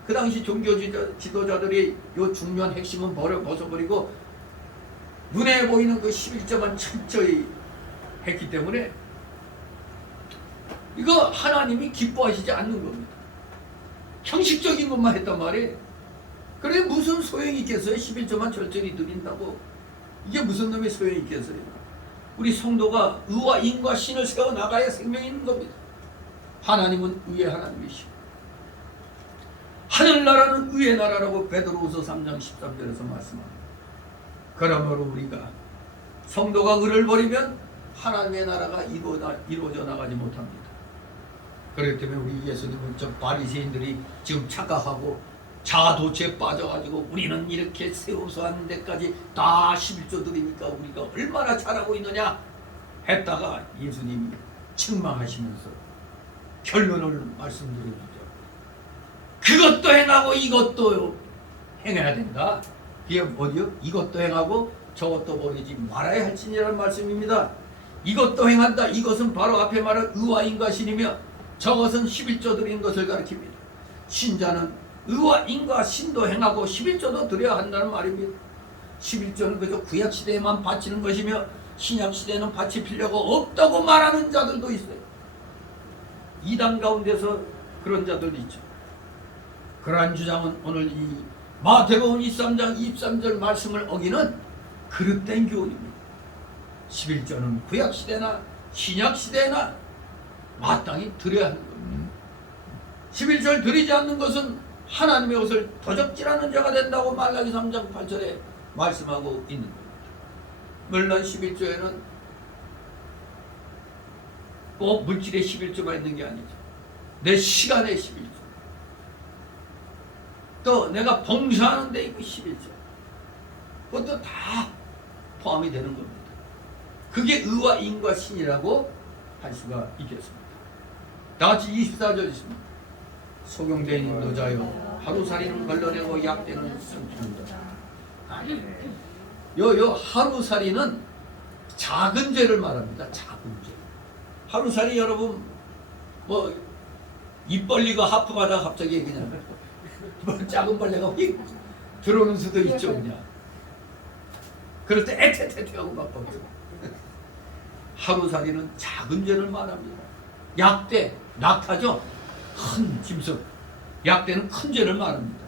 그 당시 종교 지도자들이 요 중요한 핵심은 벗어버리고 눈에 보이는 그 11조만 철저히 했기 때문에 이거 하나님이 기뻐하시지 않는 겁니다. 형식적인 것만 했단 말이에요. 그래 무슨 소용이 있겠어요? 11조만 철저히 드린다고 이게 무슨 놈의 소용이 있겠어요? 우리 성도가 의와 인과 신을 세워나가야 생명이 있는 겁니다. 하나님은 의의 하나님이시고 하늘나라는 의의 나라라고 베드로후서 3장 13절에서 말씀합니다. 그러므로 우리가 성도가 의를 버리면 하나님의 나라가 이루어져 나가지 못합니다. 그렇기 때문에 우리 예수님은 저 바리새인들이 지금 착각하고 자아도취에 빠져가지고 우리는 이렇게 세워서 하는 데까지 다 11조 드리니까 우리가 얼마나 잘하고 있느냐 했다가 예수님이 책망하시면서 결론을 말씀드려주죠. 그것도 행하고 이것도 행해야 된다. 그게 뭐죠? 이것도 행하고 저것도 버리지 말아야 할지니라는 말씀입니다. 이것도 행한다. 이것은 바로 앞에 말한 의와 인과 신이며 저것은 11조 드린 것을 가리킵니다. 신자는 의와 인과 신도 행하고 11조도 드려야 한다는 말입니다. 11조는 그저 구약시대에만 바치는 것이며 신약시대에는 바칠 필요가 없다고 말하는 자들도 있어요. 이단 가운데서 그런 자들도 있죠. 그러한 주장은 오늘 이 마태복음 23장 23절 말씀을 어기는 그릇된 교훈입니다. 11조는 구약시대나 신약시대나 마땅히 드려야 하는 겁니다. 11조를 드리지 않는 것은 하나님의 것을 도적질하는 자가 된다고 말라기 3장 8절에 말씀하고 있는 겁니다. 물론 11조에는 꼭 물질의 11조가 있는 게 아니죠. 내 시간의 11조, 또 내가 봉사하는 데 있고 11조, 그것도 다 포함이 되는 겁니다. 그게 의와 인과 신이라고 할 수가 있겠습니다. 다같이 24절 있습니다. 소경된 인도자여 하루살이는 걸러내고 약대는 삼키는도다. 요 하루살이는 작은 죄를 말합니다. 작은 죄. 하루살이 여러분 뭐 입 벌리고 하품하다가 갑자기 그냥 뭐 작은 벌레가 휙 들어오는 수도 있죠. 그냥 그럴 때 애태태태 하고 막 버려. 하루살이는 작은 죄를 말합니다. 약대, 낙타죠. 큰 짐승. 약대는 큰 죄를 말합니다.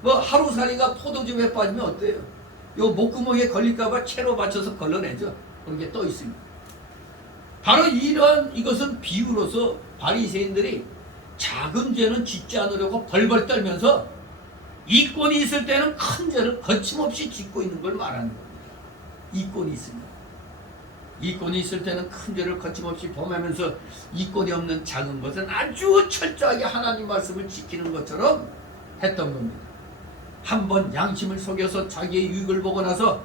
뭐 하루살이가 포도즙에 빠지면 어때요? 요 목구멍에 걸릴까봐 채로 받쳐서 걸러내죠. 그런 게 떠 있습니다. 바로 이것은 비유로서 바리새인들이 작은 죄는 짓지 않으려고 벌벌 떨면서 이권이 있을 때는 큰 죄를 거침없이 짓고 있는 걸 말하는 겁니다. 이권이 있습니다. 이권이 있을 때는 큰 죄를 거침없이 범하면서 이권이 없는 작은 것은 아주 철저하게 하나님 말씀을 지키는 것처럼 했던 겁니다. 한번 양심을 속여서 자기의 유익을 보고 나서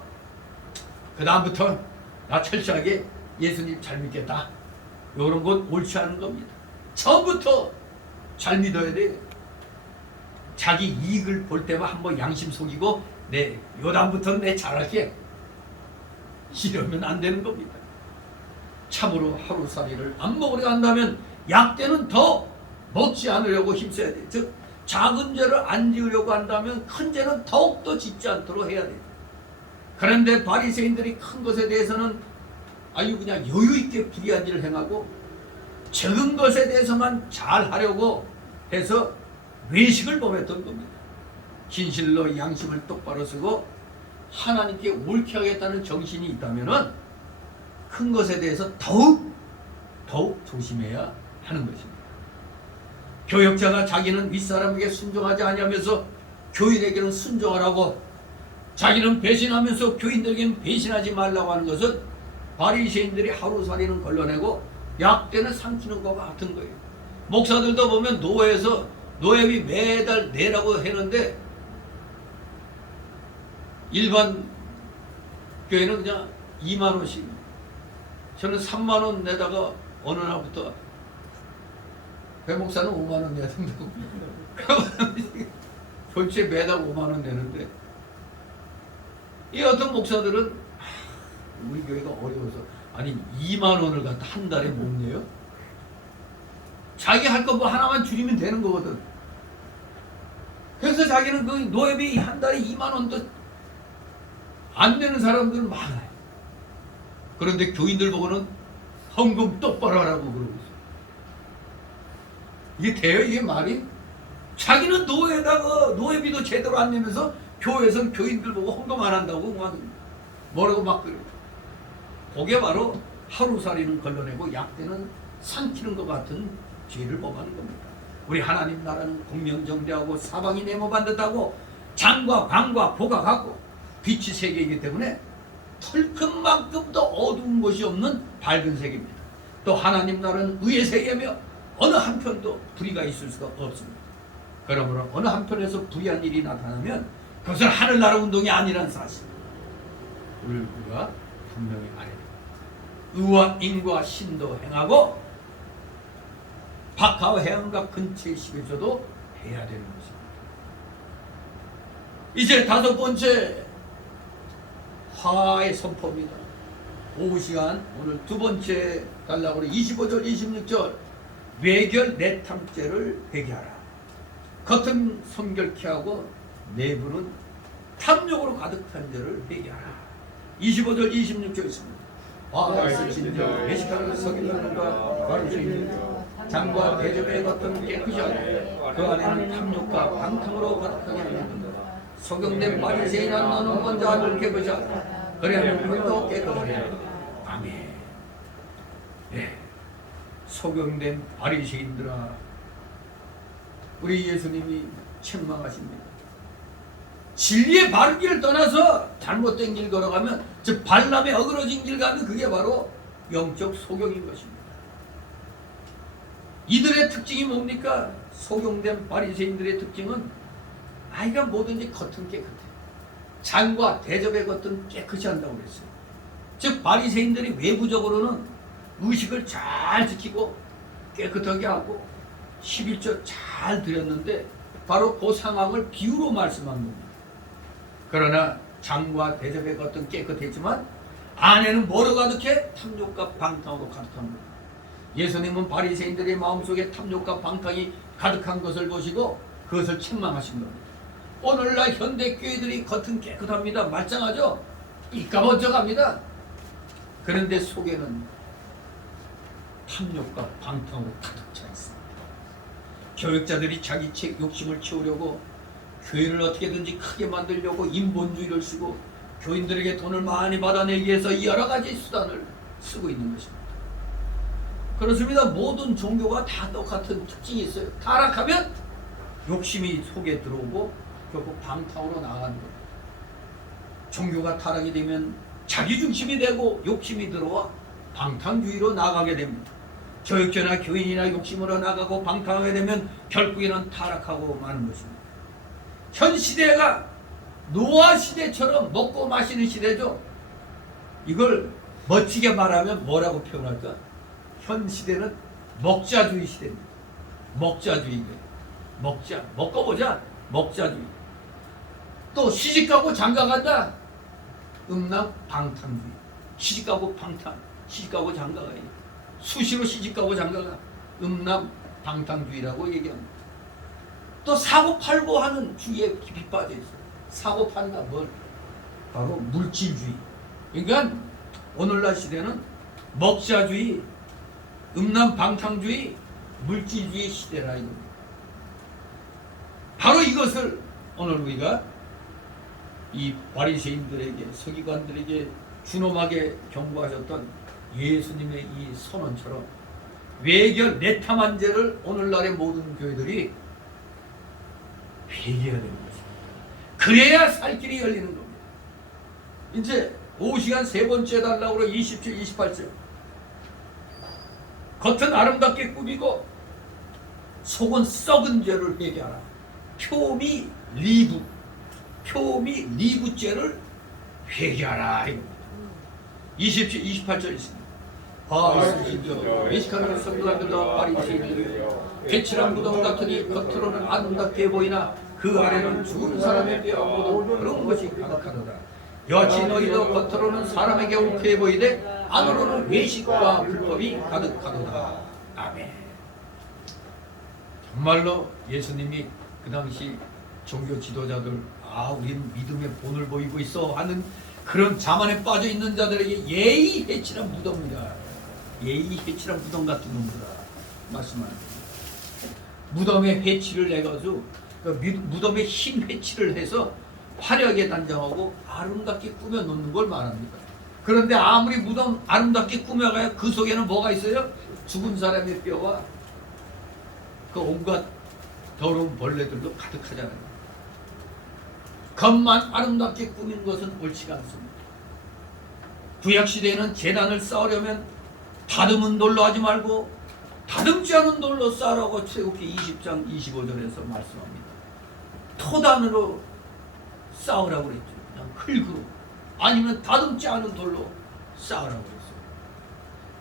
그 다음부터 나 철저하게 예수님 잘 믿겠다. 이런 건 옳지 않은 겁니다. 처음부터 잘 믿어야 돼. 자기 이익을 볼 때만 한번 양심 속이고 요 다음부터는 내 잘할게. 이러면 안 되는 겁니다. 참으로 하루살이를 안 먹으려 한다면 약대는 더 먹지 않으려고 힘써야 돼. 즉 작은 죄를 안 지으려고 한다면 큰 죄는 더욱더 짓지 않도록 해야 돼. 그런데 바리새인들이 큰 것에 대해서는 아주 그냥 여유 있게 불의한 일을 행하고 적은 것에 대해서만 잘하려고 해서 외식을 범했던 겁니다. 진실로 양심을 똑바로 쓰고 하나님께 옳게 하겠다는 정신이 있다면은 큰 것에 대해서 더욱 더욱 조심해야 하는 것입니다. 교역자가 자기는 윗사람에게 순종하지 아니하면서 교인에게는 순종하라고, 자기는 배신하면서 교인들에게는 배신하지 말라고 하는 것은 바리새인들이 하루살이는 걸러내고 약대는 삼키는 것과 같은 거예요. 목사들도 보면 노회에서 노예비 매달 내라고 했는데 일반 교회는 그냥 2만 원씩, 저는 3만 원 내다가 어느 날부터 배 목사는 5만 원 내야 된다고. 전체 매달 5만 원 내는데, 이 어떤 목사들은 우리 교회가 어려워서, 아니 2만 원을 갖다 한 달에 못 내요? 자기 할 거 뭐 하나만 줄이면 되는 거거든. 그래서 자기는 그 노예비 한 달에 2만 원도 안 내는 사람들은 많아요. 그런데 교인들 보고는 헌금 똑바로 하라고 그러고 있어요. 이게 돼요? 이게 말이? 자기는 노예다가 노예비도 제대로 안 내면서 교회에서는 교인들 보고 헌금 안 한다고 뭐라고 막 그래요. 그게 바로 하루살이는 걸러내고 약대는 삼키는 것 같은 죄를 범하는 겁니다. 우리 하나님 나라는 공명정대하고 사방이 네모반듯하고 장과 방과 보가 같고 빛이 세계이기 때문에 털끝만큼도 어두운 것이 없는 밝은 세계입니다. 또 하나님 나라는 의의 세계며 어느 한편도 불의가 있을 수가 없습니다. 그러므로 어느 한편에서 불의한 일이 나타나면 그것은 하늘나라 운동이 아니라는 사실, 우리가 분명히 알아야 됩니다. 의와 인과 신도 행하고 박하와 해안과 근처의 식에서도 해야 되는 것입니다. 이제 5번째 화의 선포입니다. 오후 시간 오늘 2번째 달라고 25절 26절 외결 내탐죄를 회개하라. 겉은 성결케 하고 내부는 탐욕으로 가득한 죄를 회개하라. 25절 26절 있습니다. 진저 외식하는 서기관과 바리새인들 장과 대접의 겉은 깨끗이 하고 그 안에는 탐욕과 방탕으로 가득하게 하는 소경된 바리새인아, 너는 먼저 안을 깨끗이 하라. 그래야 너희도 깨끗하리라. 아멘. 예, 소경된 바리새인들아, 우리 예수님이 책망하십니다. 진리의 바른 길을 떠나서 잘못된 길 걸어가면, 즉 발람의 어그러진 길 가면 그게 바로 영적 소경인 것입니다. 이들의 특징이 뭡니까? 소경된 바리새인들의 특징은 아이가 뭐든지 겉은 깨끗해. 장과 대접의 겉은 깨끗이 한다고 그랬어요. 즉 바리새인들이 외부적으로는 의식을 잘 지키고 깨끗하게 하고 11조 잘 드렸는데 바로 그 상황을 비유로 말씀한 겁니다. 그러나 장과 대접의 겉은 깨끗했지만 안에는 뭐로 가득해? 탐욕과 방탕으로 가득한 겁니다. 예수님은 바리새인들의 마음속에 탐욕과 방탕이 가득한 것을 보시고 그것을 책망하신 겁니다. 오늘날 현대교회들이 겉은 깨끗합니다. 말짱하죠? 삐까번쩍합니다. 그런데 속에는 탐욕과 방탕으로 가득 차 있습니다. 교역자들이 자기 욕심을 채우려고 교회를 어떻게든지 크게 만들려고 인본주의를 쓰고 교인들에게 돈을 많이 받아내기 위해서 여러 가지 수단을 쓰고 있는 것입니다. 그렇습니다. 모든 종교가 다 똑같은 특징이 있어요. 타락하면 욕심이 속에 들어오고 결국 방탕으로 나가는 거예요. 종교가 타락이 되면 자기중심이 되고 욕심이 들어와 방탕주의로 나가게 됩니다. 교역자나 교인이나 욕심으로 나가고 방탕하게 되면 결국에는 타락하고 마는 것입니다. 현 시대가 노아 시대처럼 먹고 마시는 시대죠. 이걸 멋지게 말하면 뭐라고 표현할까? 현 시대는 먹자주의 시대입니다. 먹자주의예요. 먹자, 먹어보자. 먹자주의. 또 시집가고 장가간다. 음란 방탕주의. 시집가고 방탕, 시집가고 장가가야 돼. 수시로 시집가고 장가가. 음란 방탕주의라고 얘기합니다. 또 사고 팔고 하는 주의에 깊이 빠져 있어요. 사고 판다 뭘? 바로 물질주의. 그러니까 오늘날 시대는 먹자주의, 음란 방탕주의, 물질주의 시대라 이겁니다. 바로 이것을 오늘 우리가 이 바리새인들에게, 서기관들에게 준엄하게 경고하셨던 예수님의 이 선언처럼 외결 내탐한제를 오늘날의 모든 교회들이 회개해야 되는 것입니다. 그래야 살 길이 열리는 겁니다. 이제 5시간 세 번째 해달라고 27, 28절. 겉은 아름답게 꾸미고 속은 썩은 죄를 회개하라. 표미 리브죄를 회개하라. 27, 28절 있습니다. 외식하는 성도들과 바리새인들이여 개칠한 무덤 같으니 겉으로는 아름답게 보이나 그 안에는 죽은 사람의 뼈 그런 것이 가득하도다. 여치 너희도 겉으로는 사람에게 옳게 보이되 안으로는 외식과 불법이 가득하도다. 아멘. 정말로 예수님이 그 당시 종교 지도자들 우리는 믿음의 본을 보이고 있어 하는 그런 자만에 빠져 있는 자들에게 예의 해칠한 무덤이다. 예의 해칠한 무덤 같은 놈들아 말씀하는 무덤에 해칠을 해가지고 무덤에 흰 해칠을 해서 화려하게 단장하고 아름답게 꾸며 놓는 걸 말합니다. 그런데 아무리 무덤 아름답게 꾸며가야 그 속에는 뭐가 있어요? 죽은 사람의 뼈와 그 온갖 더러운 벌레들도 가득하잖아요. 겉만 아름답게 꾸민 것은 옳지가 않습니다. 구약시대에는 제단을 쌓으려면 다듬은 돌로 하지 말고 다듬지 않은 돌로 쌓으라고 출애굽기 20장 25절에서 말씀합니다. 토단으로 쌓으라고 그랬죠. 그냥 흙으로 아니면 다듬지 않은 돌로 쌓으라고 그랬어요.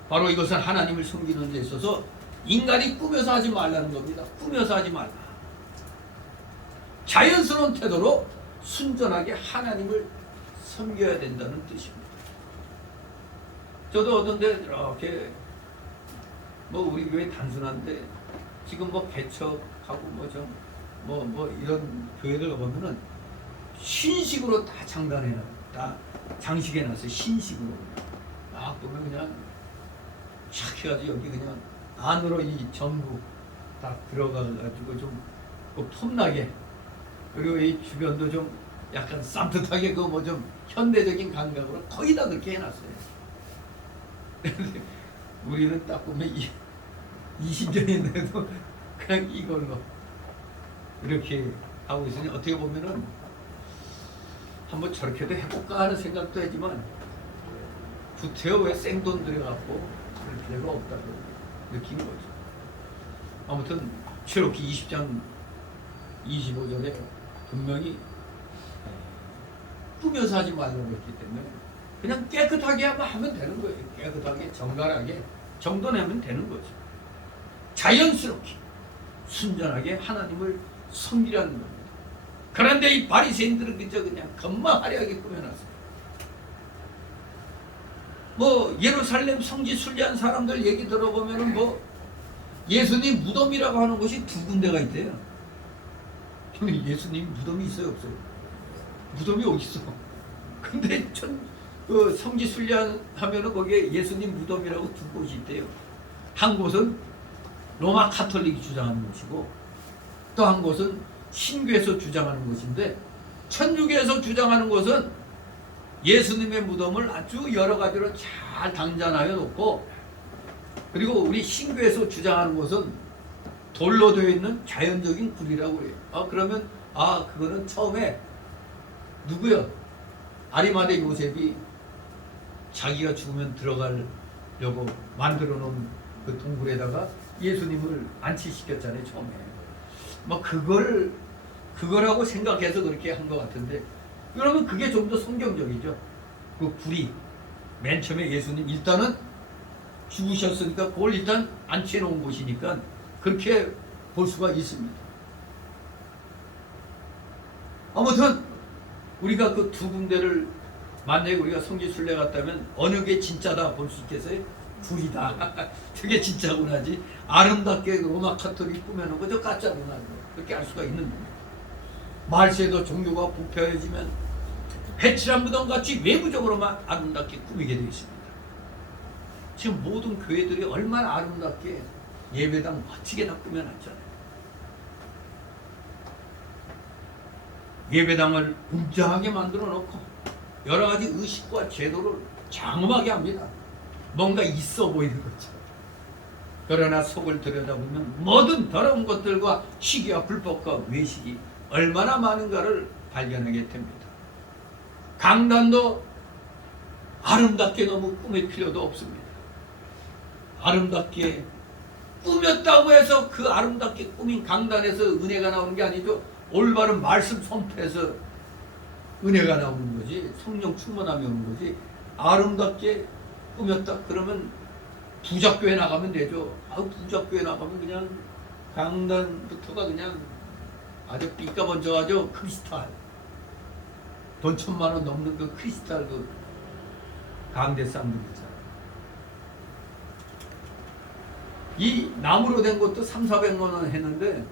바로 이것은 하나님을 섬기는 데 있어서 인간이 꾸며서 하지 말라는 겁니다. 꾸며서 하지 말라. 자연스러운 태도로 순전하게 하나님을 섬겨야 된다는 뜻입니다. 저도 어떤데 이렇게 우리 교회 단순한데 지금 개척하고 이런 교회들 보면은 신식으로 다 장단해놔, 다 장식해놨어요. 신식으로 딱 보면 그냥 촥 해가지고 여기 그냥 안으로 이 전부 다 들어가가지고 좀 폼나게, 그리고 이 주변도 좀 약간 쌈뜻하게 좀 현대적인 감각으로 거의 다 그렇게 해놨어요. 우리는 딱 보면 20년인데도 그냥 이걸로 이렇게 하고 있으니 어떻게 보면은 한번 저렇게도 해볼까 하는 생각도 하지만 구태여 왜 생돈 들여갖고 그럴 필요가 없다고 느낀 거죠. 아무튼 출애굽기 20장 25절에 분명히 꾸며서 하지 말라고 했기 때문에 그냥 깨끗하게 하면 되는 거예요. 깨끗하게 정갈하게 정돈하면 되는 거죠. 자연스럽게 순전하게 하나님을 섬기라는 겁니다. 그런데 이 바리새인들은 그냥 겉만 화려하게 꾸며놨어요. 예루살렘 성지 순례한 사람들 얘기 들어보면은 예수님 무덤이라고 하는 곳이 2군데가 있대요. 예수님 무덤이 있어요, 없어요? 무덤이 어디 있어? 근데 성지 순례하면은 거기에 예수님 무덤이라고 2곳이 있대요. 한 곳은 로마 카톨릭이 주장하는 곳이고 또 한 곳은 신교에서 주장하는 곳인데, 천주교에서 주장하는 곳은 예수님의 무덤을 아주 여러 가지로 잘 당장하여 놓고, 그리고 우리 신교에서 주장하는 곳은 돌로 되어 있는 자연적인 굴이라고 해요. 그러면 그거는 처음에 누구요? 아리마대 요셉이 자기가 죽으면 들어가려고 만들어 놓은 그 동굴에다가 예수님을 안치시켰잖아요, 처음에. 그거라고 생각해서 그렇게 한 것 같은데, 그러면 그게 좀 더 성경적이죠. 그 굴이 맨 처음에 예수님 일단은 죽으셨으니까 그걸 일단 안치해 놓은 곳이니까 그렇게 볼 수가 있습니다. 아무튼 우리가 그 2군데를 만약에 우리가 성지 순례 갔다면 어느 게 진짜다 볼 수 있겠어요? 굴이다. 저게 진짜구나지. 아름답게 로마 카톨릭 꾸며놓고 저 가짜구나. 그렇게 알 수가 있는 거예요. 말세도 종교가 부패해지면 해칠한 무덤같이 외부적으로만 아름답게 꾸미게 되어 있습니다. 지금 모든 교회들이 얼마나 아름답게 예배당 멋지게 다 꾸며놨잖아요. 예배당을 웅장하게 만들어 놓고 여러 가지 의식과 제도를 장엄하게 합니다. 뭔가 있어 보이는 거죠. 그러나 속을 들여다보면 모든 더러운 것들과 시기와 불법과 외식이 얼마나 많은가를 발견하게 됩니다. 강단도 아름답게 너무 꾸밀 필요도 없습니다. 아름답게 꾸몄다고 해서 그 아름답게 꾸민 강단에서 은혜가 나오는 게 아니죠. 올바른 말씀 선포에서 은혜가 나오는 거지. 성령 충만함이 오는 거지. 아름답게 꾸몄다 그러면 부작교회 나가면 되죠. 부작교회 나가면 그냥 강단부터가 그냥 아주 삐까번쩍하죠. 크리스탈 돈 1,000만 원 넘는 그 크리스탈 그 강대 쌍둥이 있잖아요. 이 나무로 된 것도 300~400만 원 했는데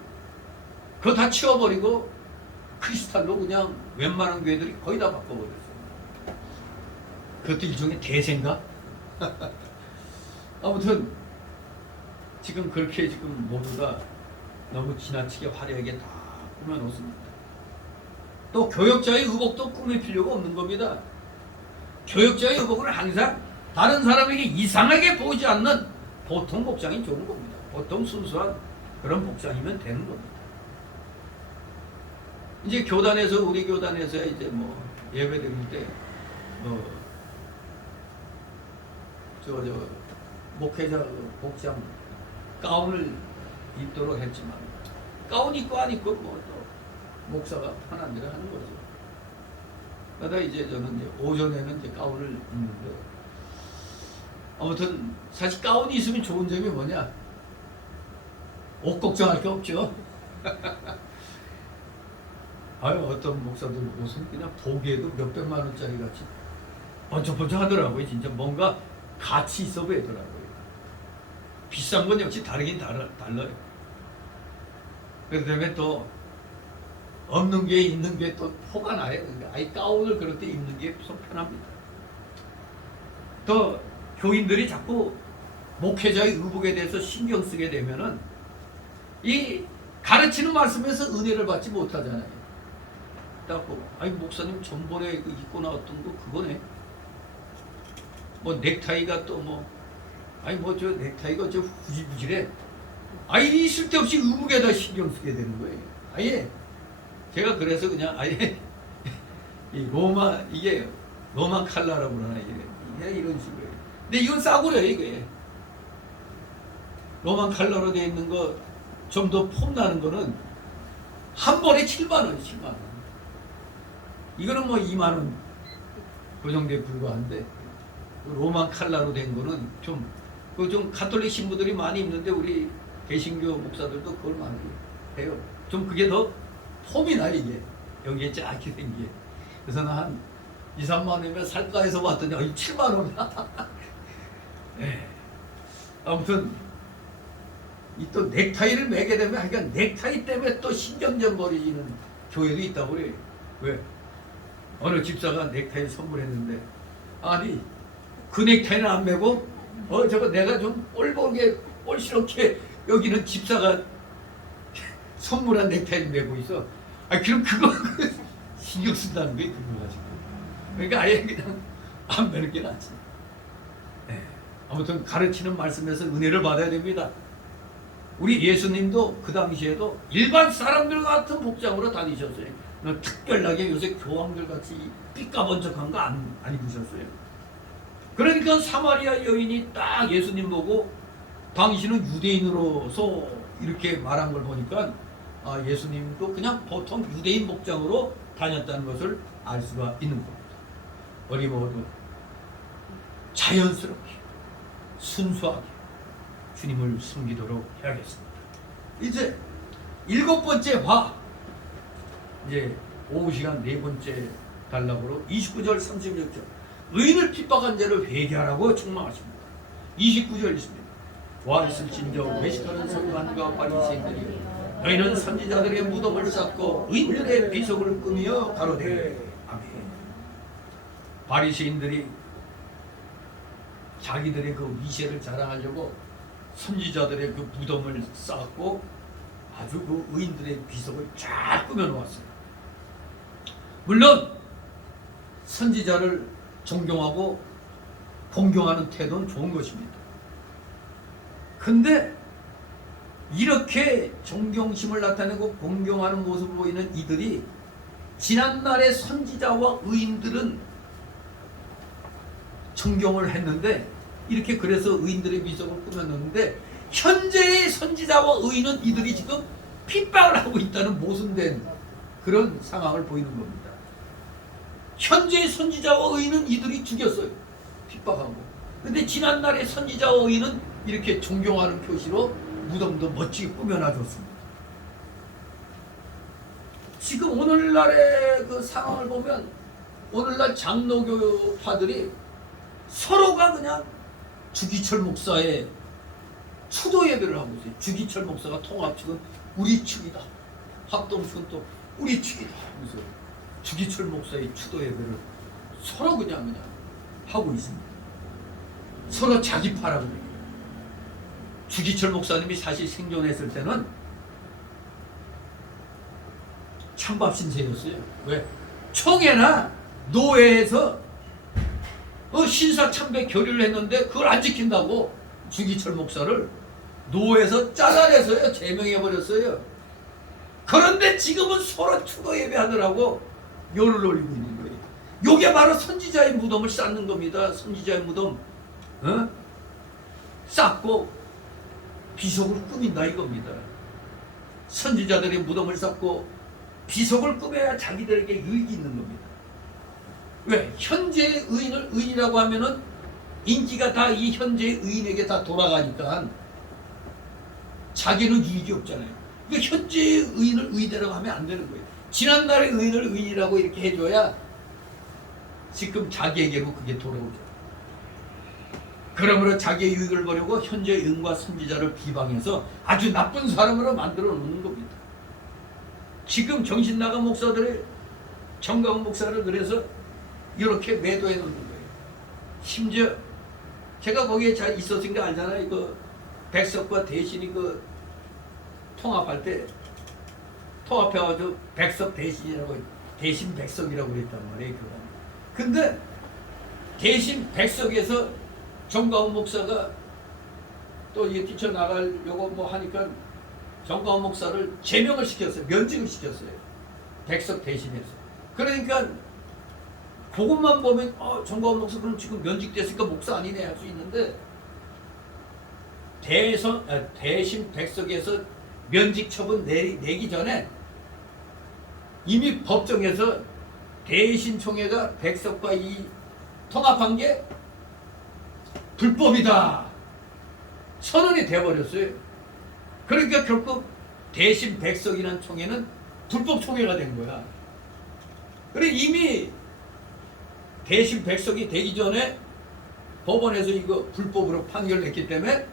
그거 다 치워버리고 크리스탈로 그냥 웬만한 교회들이 거의 다 바꿔버렸어요. 그것도 일종의 대세인가? 아무튼 지금 그렇게 지금 모두가 너무 지나치게 화려하게 다 꾸며놓습니다. 또 교역자의 의복도 꾸밀 필요가 없는 겁니다. 교역자의 의복은 항상 다른 사람에게 이상하게 보이지 않는 보통 복장이 좋은 겁니다. 보통 순수한 그런 복장이면 되는 겁니다. 이제 교단에서 우리 교단에서 이제 뭐 예배 드릴 때 목회자 복장 가운을 입도록 했지만 가운 입고 안 입고 뭐 또 목사가 편한 대로 하는 거죠. 그러다 이제 저는 이제 오전에는 이제 가운을 입는데 아무튼 사실 가운이 있으면 좋은 점이 뭐냐? 옷 걱정할 게 없죠. 아유 어떤 목사들 옷은 그냥 보기에도 몇백만 원짜리 같이 번쩍번쩍 하더라고요. 진짜 뭔가 가치 있어 보이더라고요. 비싼 건 역시 다르긴 달라요. 그렇기 때문에 또 없는 게 있는 게 또 포가 나요. 그러니까 아예 가운을 그럴 때 입는 게 편합니다. 또 교인들이 자꾸 목회자의 의복에 대해서 신경 쓰게 되면은 이 가르치는 말씀에서 은혜를 받지 못하잖아요. 딱 보고 아니 목사님 전번에 입고 나왔던 거 그거네. 뭐 넥타이가 또 뭐 아니 뭐 저 넥타이가 저 후질후질해. 아예 쓸데없이 의복에다 신경 쓰게 되는 거예요. 아예 제가 그래서 그냥 아예 이 이게 로마 칼라라고 그러나 이게 이런 식으로. 근데 이건 싸구려요 이게. 로마 칼라로 되어 있는 거 좀 더 폼나는 거는 한 벌에 7만 원, 7만 원. 이거는 뭐 2만 원 그 정도에 불과한데 로마 칼라로 된 거는 좀 가톨릭 신부들이 많이 입는데 우리 개신교 목사들도 그걸 많이 해요. 좀 그게 더 폼이 나 이게 여기에 쫙게 생기게. 그래서 나 한 2~3만 원이면 살까 해서 봤더니 7만 원. 네. 아무튼 이 또 넥타이를 매게 되면 하여간 넥타이 때문에 또 신경전 벌이지는 교회도 있다고 그래. 왜? 어느 집사가 넥타이를 선물했는데 아니 그 넥타이는 안 매고 저거 내가 좀 꼴보게 꼴시럽게 여기는 집사가 선물한 넥타이를 매고 있어. 아 그럼 그거 신경 쓴다는 거예요. 그거 가지고. 그러니까 아예 그냥 안 매는 게 낫지. 네. 아무튼 가르치는 말씀에서 은혜를 받아야 됩니다. 우리 예수님도 그 당시에도 일반 사람들 같은 복장으로 다니셨어요. 특별하게 요새 교황들 같이 삐까번쩍한 거 안 입으셨어요. 그러니까 사마리아 여인이 딱 예수님 보고 당신은 유대인으로서 이렇게 말한 걸 보니까 예수님도 그냥 보통 유대인 복장으로 다녔다는 것을 알 수가 있는 겁니다. 우리 모두 자연스럽게 순수하게 주님을 숨기도록 해야겠습니다. 이제 7번째 화 이제 오후 시간 4번째 단락으로 29절 36절 의인을 핍박한 자를 회개하라고 책망하십니다. 29절 있습니다. 와 있을진저 외식하는 서기관과 바리새인들이 너희는 선지자들의 무덤을 쌓고 의인들의 비석을 꾸며 가로되 아멘. 바리새인들이 자기들의 그 위세를 자랑하려고 선지자들의 그 무덤을 쌓고 아주 그 의인들의 비석을 쫙 꾸며 놓았어요. 물론 선지자를 존경하고 공경하는 태도는 좋은 것입니다. 근데 이렇게 존경심을 나타내고 공경하는 모습을 보이는 이들이 지난날의 선지자와 의인들은 존경을 했는데 이렇게 그래서 의인들의 미석을 꾸몄는데 현재의 선지자와 의인은 이들이 지금 핍박을 하고 있다는 모순된 그런 상황을 보이는 겁니다. 현재의 선지자와 의인은 이들이 죽였어요. 핍박하고. 근데 지난날의 선지자와 의인은 이렇게 존경하는 표시로 무덤도 멋지게 꾸며놔줬습니다. 지금 오늘날의 그 상황을 보면 오늘날 장로교파들이 서로가 그냥 주기철 목사의 추도 예배를 하고 있어요. 주기철 목사가 통합 측은 우리 측이다. 합동 측은 또 우리 측이다. 하면서 주기철 목사의 추도 예배를 서로 그냥 하고 있습니다. 서로 자기 파라고 그래요. 주기철 목사님이 사실 생존했을 때는 찬밥 신세였어요. 왜? 총회나 노회에서 신사 참배 결의를 했는데 그걸 안 지킨다고 주기철 목사를 노회에서 잘라내서요. 제명해버렸어요. 그런데 지금은 서로 추도 예배하느라고 열을 올리고 있는 거예요. 요게 바로 선지자의 무덤을 쌓는 겁니다. 선지자의 무덤 쌓고 비석을 꾸민다 이겁니다. 선지자들의 무덤을 쌓고 비석을 꾸며야 자기들에게 유익이 있는 겁니다. 왜? 현재의 의인을 의인이라고 하면은 인기가 다 이 현재의 의인에게 다 돌아가니까 자기는 이익이 없잖아요. 그러니까 현재의 의인을 의인이라고 하면 안 되는 거예요. 지난날의 의인을 의인이라고 이렇게 해줘야 지금 자기에게로 그게 돌아오죠. 그러므로 자기의 유익을 보려고 현재의 의인과 선지자를 비방해서 아주 나쁜 사람으로 만들어 놓는 겁니다. 지금 정신 나간 목사들의 정가운 목사를 그래서 이렇게 매도해 놓는 거예요. 심지어 제가 거기에 잘 있었으니까 알잖아요. 그 백석과 대신이 그 통합할 때 통합해가지고 백석 대신이라고 대신 백석이라고 그랬단 말이에요. 근데 대신 백석에서 정가운 목사가 또 이게 뛰쳐나가려고 뭐 하니까 정가운 목사를 제명을 시켰어요. 면직을 시켰어요. 백석 대신해서. 그러니까 그것만 보면 정가운 목사 그럼 지금 면직됐으니까 목사 아니네 할 수 있는데 대신 백석에서 면직 처분 내기 전에 이미 법정에서 대신 총회가 백석과 이 통합한 게 불법이다 선언이 돼버렸어요. 그러니까 결국 대신 백석이라는 총회는 불법 총회가 된 거야. 그래 이미 대신 백석이 되기 전에 법원에서 이거 불법으로 판결냈기 때문에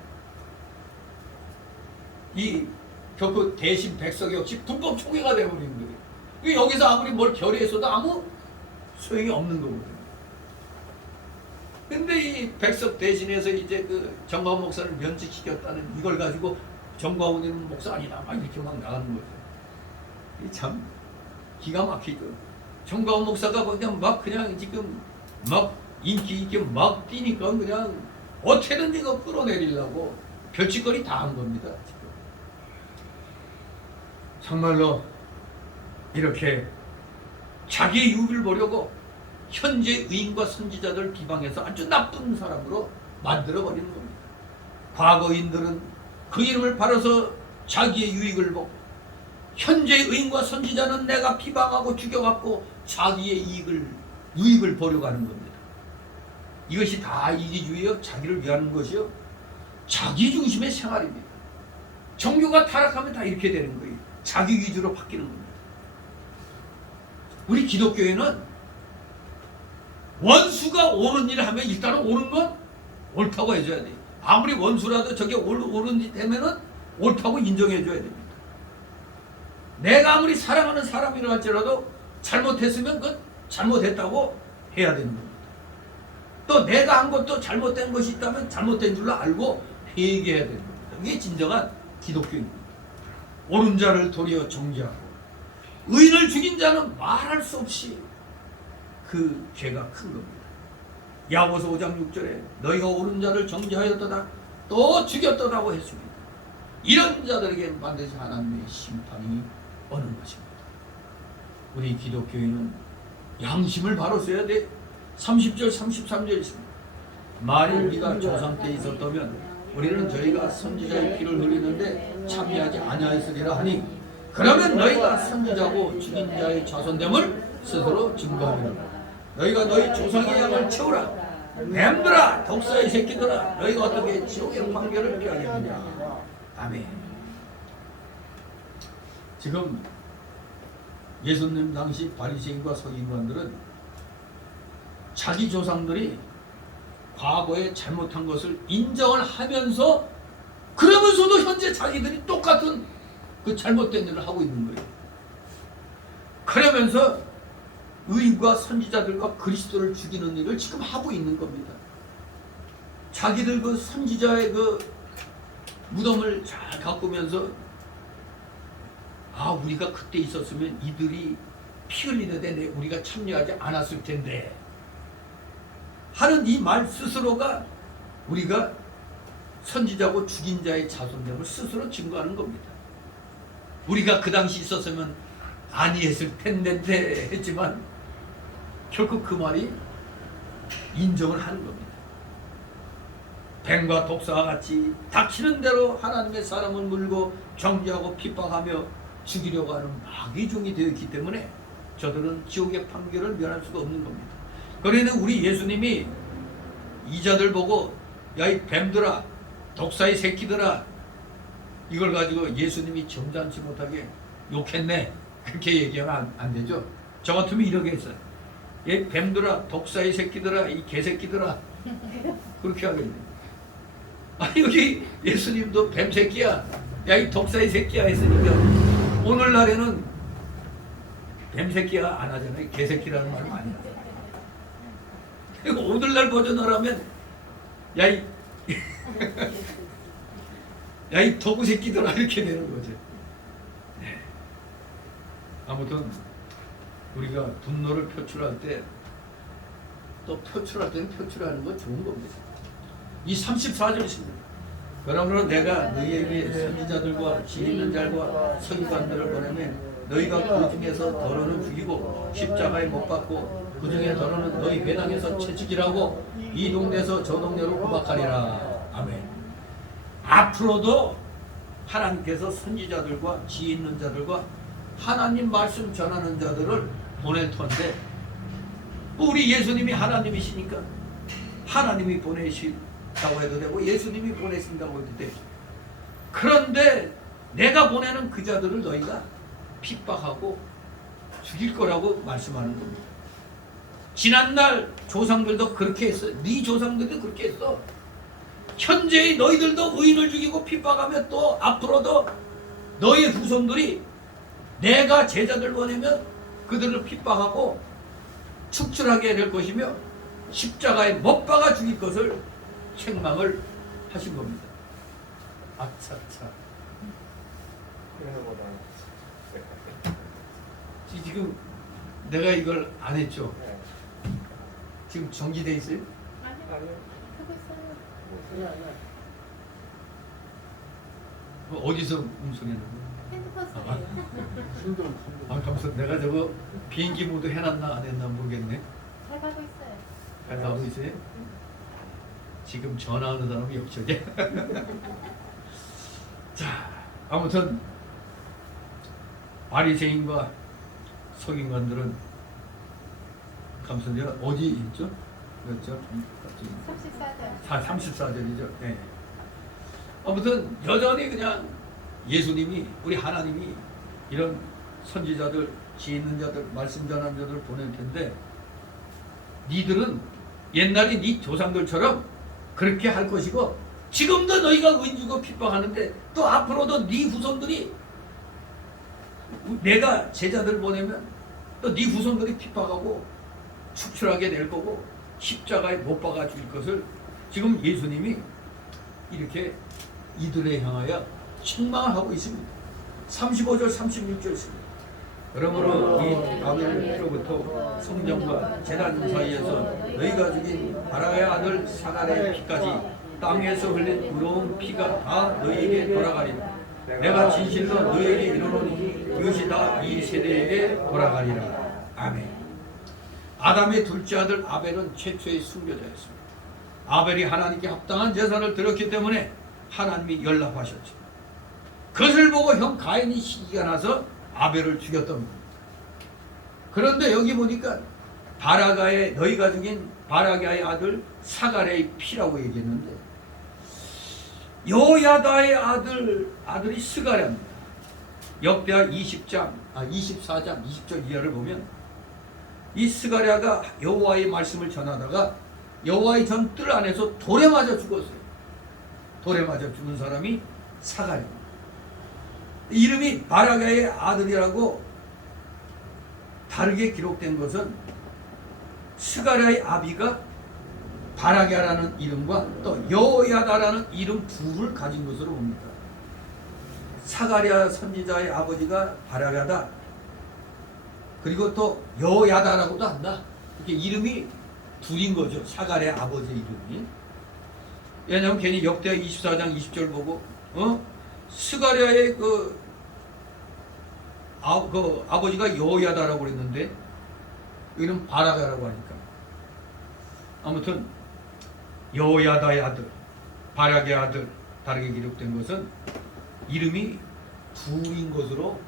이 결국 대신 백석 역시 불법 총회가 되어버린 거예요. 여기서 아무리 뭘 결의했어도 아무 소용이 없는 거거든요. 근데 이 백석 대신해서 이제 그 정가운 목사를 면직시켰다는 이걸 가지고 정가운은 목사 아니다 막 이렇게 막 나가는 거죠. 참 기가 막히죠. 정가운 목사가 그냥 지금 막 인기 있게 막 뛰니까 그냥 어떻게든 이거 끌어내리려고 별짓거리 다 한 겁니다. 지금. 정말로 이렇게 자기의 유익을 보려고 현재 의인과 선지자들 비방해서 아주 나쁜 사람으로 만들어버리는 겁니다. 과거인들은 그 이름을 팔아서 자기의 유익을 보고 현재 의인과 선지자는 내가 비방하고 죽여갖고 자기의 유익을 보려고 하는 겁니다. 이것이 다 이기주의요. 자기를 위하는 것이요. 자기 중심의 생활입니다. 종교가 타락하면 다 이렇게 되는 거예요. 자기 위주로 바뀌는 겁니다. 우리 기독교에는 원수가 옳은 일을 하면 일단은 옳은 건 옳다고 해줘야 돼요. 아무리 원수라도 저게 옳은 짓 되면은 옳다고 인정해줘야 됩니다. 내가 아무리 사랑하는 사람이라 할지라도 잘못했으면 그건 잘못했다고 해야 되는 겁니다. 또 내가 한 것도 잘못된 것이 있다면 잘못된 줄로 알고 회개해야 되는 겁니다. 이게 진정한 기독교입니다. 옳은 자를 도리어 정죄하고 의인을 죽인 자는 말할 수 없이 그 죄가 큰 겁니다. 야고보서 5장 6절에 너희가 옳은 자를 정죄하였도다 또 죽였더라고 했습니다. 이런 자들에게 반드시 하나님의 심판이 오는 것입니다. 우리 기독교인은 양심을 바로 써야 돼. 30절 33절 있습니다. 만일 우리가 조상 때 있었다면 우리는 저희가 선지자의 피를 흘리는데 참여하지 아니하였으리라 하니 그러면 너희가 선지자고 죽인 자의 자손됨을 스스로 증거하리라. 너희가 너희 조상의 양을 채우라. 뱀들아 독사의 새끼들아 너희가 어떻게 지옥의 판결을 피하겠느냐. 아멘. 지금 예수님 당시 바리새인과 서기관들은 자기 조상들이 과거에 잘못한 것을 인정을 하면서 그러면서도 현재 자기들이 똑같은 그 잘못된 일을 하고 있는 거예요. 그러면서 의인과 선지자들과 그리스도를 죽이는 일을 지금 하고 있는 겁니다. 자기들 그 선지자의 그 무덤을 잘 가꾸면서 아 우리가 그때 있었으면 이들이 피 흘리는데 우리가 참여하지 않았을 텐데 하는 이 말 스스로가 우리가 선지자고 죽인 자의 자손됨을 스스로 증거하는 겁니다. 우리가 그 당시 있었으면 아니했을 텐데 했지만 결국 그 말이 인정을 하는 겁니다. 뱀과 독사와 같이 닥치는 대로 하나님의 사람을 물고 정죄하고 핍박하며 죽이려고 하는 마귀 종이 되어 있기 때문에 저들은 지옥의 판결을 면할 수가 없는 겁니다. 그러니 우리 예수님이 이자들 보고 야 이 뱀들아 독사의 새끼들아 이걸 가지고 예수님이 점잖지 못하게 욕했네 그렇게 얘기하면 안 되죠. 저 같으면 이렇게 했어요. 이 뱀들아 독사의 새끼들아 이 개새끼들아 그렇게 하겠네. 아 여기 예수님도 뱀새끼야 야 이 독사의 새끼야 했으니까 오늘날에는 뱀새끼야 안 하잖아요. 개새끼라는 말 많이 하잖아요. 그리고 오늘날 버전을 하면 야이 야이 도구 새끼들아 이렇게 되는 거죠. 네. 아무튼 우리가 분노를 표출할 때 또 표출할 때는 표출하는 건 좋은 겁니다. 이 34절입니다. 그러므로 내가 너희에게 선지자들과 지 있는 자들과 서기관들을 보내면 너희가 그 중에서 더러는 죽이고 십자가에 못 박고 그 중에 더러는 너희 회당에서 채찍이라고 이 동네에서 저 동네로 구박하리라. 아멘. 앞으로도 하나님께서 선지자들과 지 있는 자들과 하나님 말씀 전하는 자들을 보낼 텐데 우리 예수님이 하나님이시니까 하나님이 보내신다고 해도 되고 예수님이 보내신다고 해도 되죠. 그런데 내가 보내는 그 자들을 너희가 핍박하고 죽일 거라고 말씀하는 겁니다. 지난날 조상들도 그렇게 했어요. 네 조상들도 그렇게 했어. 현재의 너희들도 의인을 죽이고 핍박하며 또 앞으로도 너희 후손들이 내가 제자들 보내면 그들을 핍박하고 축출하게 될 것이며 십자가에 못 박아 죽일 것을 책망을 하신 겁니다. 아차차. 지금 내가 이걸 안 했죠? 지금 정지돼 있어요? 아니요. 하고 있어요. 어디서 음성이 나는 거예요? 핸드폰 소리예요. 아, 감사합니다. 내가 저거 비행기 모드 해놨나 안 했나 모르겠네. 잘 가고 있어요. 잘 나오고 있어요? 지금 전화하는 사람이 역적이야. 자, 아무튼 바리새인과 서기관들은 감사합니다. 어디 있죠? 몇죠? 34절. 34절이죠. 네. 아무튼 여전히 그냥 예수님이 우리 하나님이 이런 선지자들, 지 있는 자들, 말씀 전하는 자들을 보낼 텐데 니들은 옛날에 니 조상들처럼 그렇게 할 것이고 지금도 너희가 의인주고 핍박하는데 또 앞으로도 네 후손들이 내가 제자들 보내면 또 네 후손들이 핍박하고 축출하게 될 거고 십자가에 못 박아 줄 것을 지금 예수님이 이렇게 이들에 향하여 책망을 하고 있습니다. 35절 36절 있습니다. 그러므로 이 아벨로부터 성전과 제단 사이에서 너희가 죽인 바라의 아들 사갈의 피까지 땅에서 흘린 의로운 피가 다 너희에게 돌아가리라. 내가 진실로 너희에게 이르노니 이것이 다 이 세대에게 돌아가리라. 아멘. 아담의 둘째 아들 아벨은 최초의 순교자였습니다. 아벨이 하나님께 합당한 제사를 드렸기 때문에 하나님이 연락하셨죠. 그것을 보고 형 가인이 시기가 나서 아벨을 죽였던 겁니다. 그런데 여기 보니까 바라가의 너희가 죽인 바라가의 아들 사가랴의 피라고 얘기했는데 요야다의 아들이 스가랴입니다. 역대하 24장 20절 이하를 보면 이 스가랴가 여호와의 말씀을 전하다가 여호와의 전뜰 안에서 돌에 맞아 죽었어요. 돌에 맞아 죽은 사람이 사가랴입니다. 이름이 바라가의 아들이라고 다르게 기록된 것은 스가랴의 아비가 바라가라는 이름과 또 여호야다라는 이름 둘을 가진 것으로 봅니다. 사가랴 선지자의 아버지가 바라가다, 그리고 또 여호야다라고도 한다. 이렇게 이름이 둘인 거죠. 사가랴 아버지의 이름이. 왜냐하면 괜히 역대하 24장 20절 보고 스가랴의 아버지가 여호야다라고 그랬는데 이름 바라가라고 하니까 아무튼 여호야다의 아들, 바라게의 아들 다르게 기록된 것은 이름이 둘인 것으로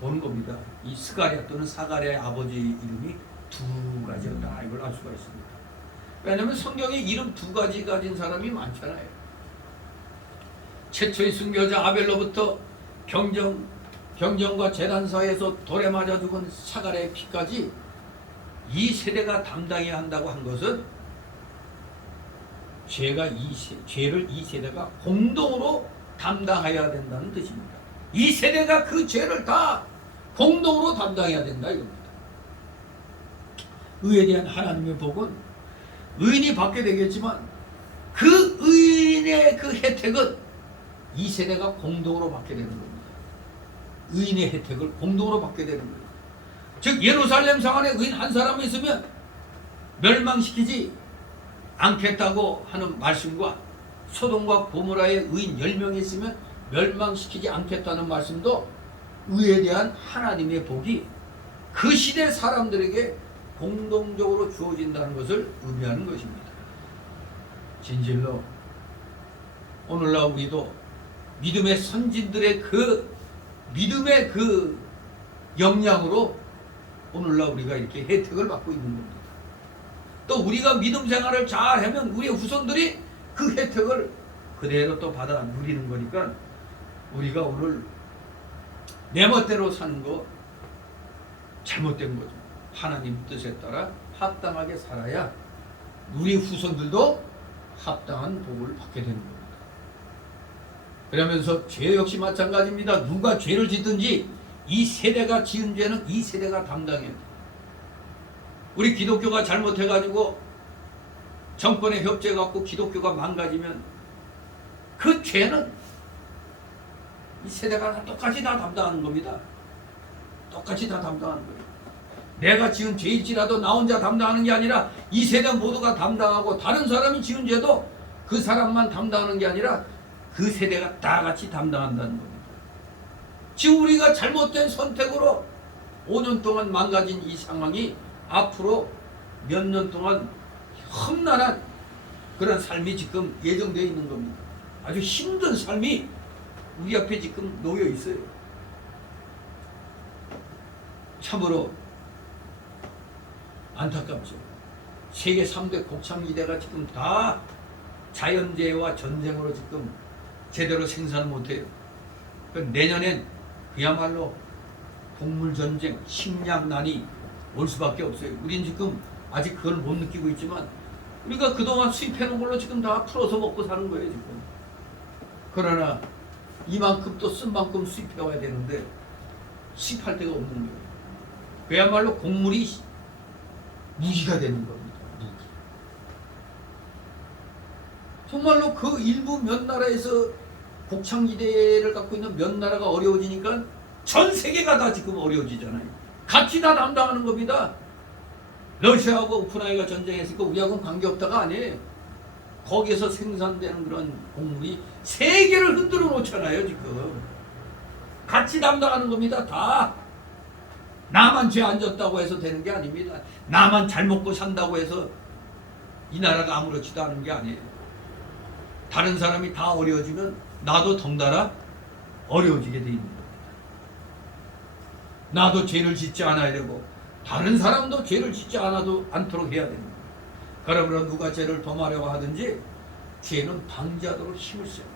보는 겁니다. 이 스가랴 또는 사가랴의 아버지의 이름이 두 가지였다. 이걸 알 수가 있습니다. 왜냐하면 성경에 이름 두 가지 가진 사람이 많잖아요. 최초의 순교자 아벨로부터 경전과 재단 사이에서 돌에 맞아 죽은 사가랴의 피까지 이 세대가 담당해야 한다고 한 것은 죄를 이 세대가 공동으로 담당해야 된다는 뜻입니다. 이 세대가 그 죄를 다 공동으로 담당해야 된다 이겁니다. 의에 대한 하나님의 복은 의인이 받게 되겠지만 그 의인의 그 혜택은 이 세대가 공동으로 받게 되는 겁니다. 의인의 혜택을 공동으로 받게 되는 거예요. 즉 예루살렘 성 안에 의인 한 사람이 있으면 멸망시키지 않겠다고 하는 말씀과 소돔과 고모라의 의인 10명이 있으면 멸망시키지 않겠다는 말씀도 의에 대한 하나님의 복이 그 시대 사람들에게 공동적으로 주어진다는 것을 의미하는 것입니다. 진실로 오늘날 우리도 믿음의 선진들의 그 믿음의 그 역량으로 오늘날 우리가 이렇게 혜택을 받고 있는 겁니다. 또 우리가 믿음 생활을 잘 하면 우리의 후손들이 그 혜택을 그대로 또 받아 누리는 거니까 우리가 오늘 내 멋대로 사는 거 잘못된 거죠. 하나님 뜻에 따라 합당하게 살아야 우리 후손들도 합당한 복을 받게 되는 겁니다. 그러면서 죄 역시 마찬가지입니다. 누가 죄를 짓든지 이 세대가 지은 죄는 이 세대가 담당해야 돼요. 우리 기독교가 잘못해가지고 정권에 협조해갖고 기독교가 망가지면 그 죄는 이 세대가 똑같이 다 담당하는 겁니다. 똑같이 다 담당하는 거예요. 내가 지은 죄일지라도 나 혼자 담당하는 게 아니라 이 세대 모두가 담당하고 다른 사람이 지은 죄도 그 사람만 담당하는 게 아니라 그 세대가 다 같이 담당한다는 겁니다. 지금 우리가 잘못된 선택으로 5년 동안 망가진 이 상황이 앞으로 몇 년 동안 험난한 그런 삶이 지금 예정되어 있는 겁니다. 아주 힘든 삶이 우리 앞에 지금 놓여 있어요. 참으로 안타깝죠. 세계 3대 곡창지대가 지금 다 자연재해와 전쟁으로 지금 제대로 생산을 못해요. 내년엔 그야말로 동물전쟁, 식량난이 올 수밖에 없어요. 우린 지금 아직 그걸 못 느끼고 있지만 우리가 그동안 수입해놓은 걸로 지금 다 풀어서 먹고 사는 거예요 지금. 그러나 이만큼 또 쓴 만큼 수입해와야 되는데 수입할 데가 없는 거예요. 그야말로 곡물이 무기가 되는 겁니다. 무기. 정말로 그 일부 몇 나라에서 곡창지대를 갖고 있는 몇 나라가 어려워지니까 전 세계가 다 지금 어려워지잖아요. 같이 다 담당하는 겁니다. 러시아하고 우크라이나가 전쟁했으니까 우리하고는 관계없다가 아니에요. 거기에서 생산되는 그런 곡물이 세계를 흔들어 놓잖아요. 지금 같이 담당하는 겁니다. 다 나만 죄 안 졌다고 해서 되는 게 아닙니다. 나만 잘 먹고 산다고 해서 이 나라가 아무렇지도 않은 게 아니에요. 다른 사람이 다 어려워지면 나도 덩달아 어려워지게 돼 있는 겁니다. 나도 죄를 짓지 않아야 되고 다른 사람도 죄를 짓지 않도록 해야 됩니다. 그러므로 누가 죄를 범하려고 하든지 죄는 방지하도록 힘을 써야 돼요.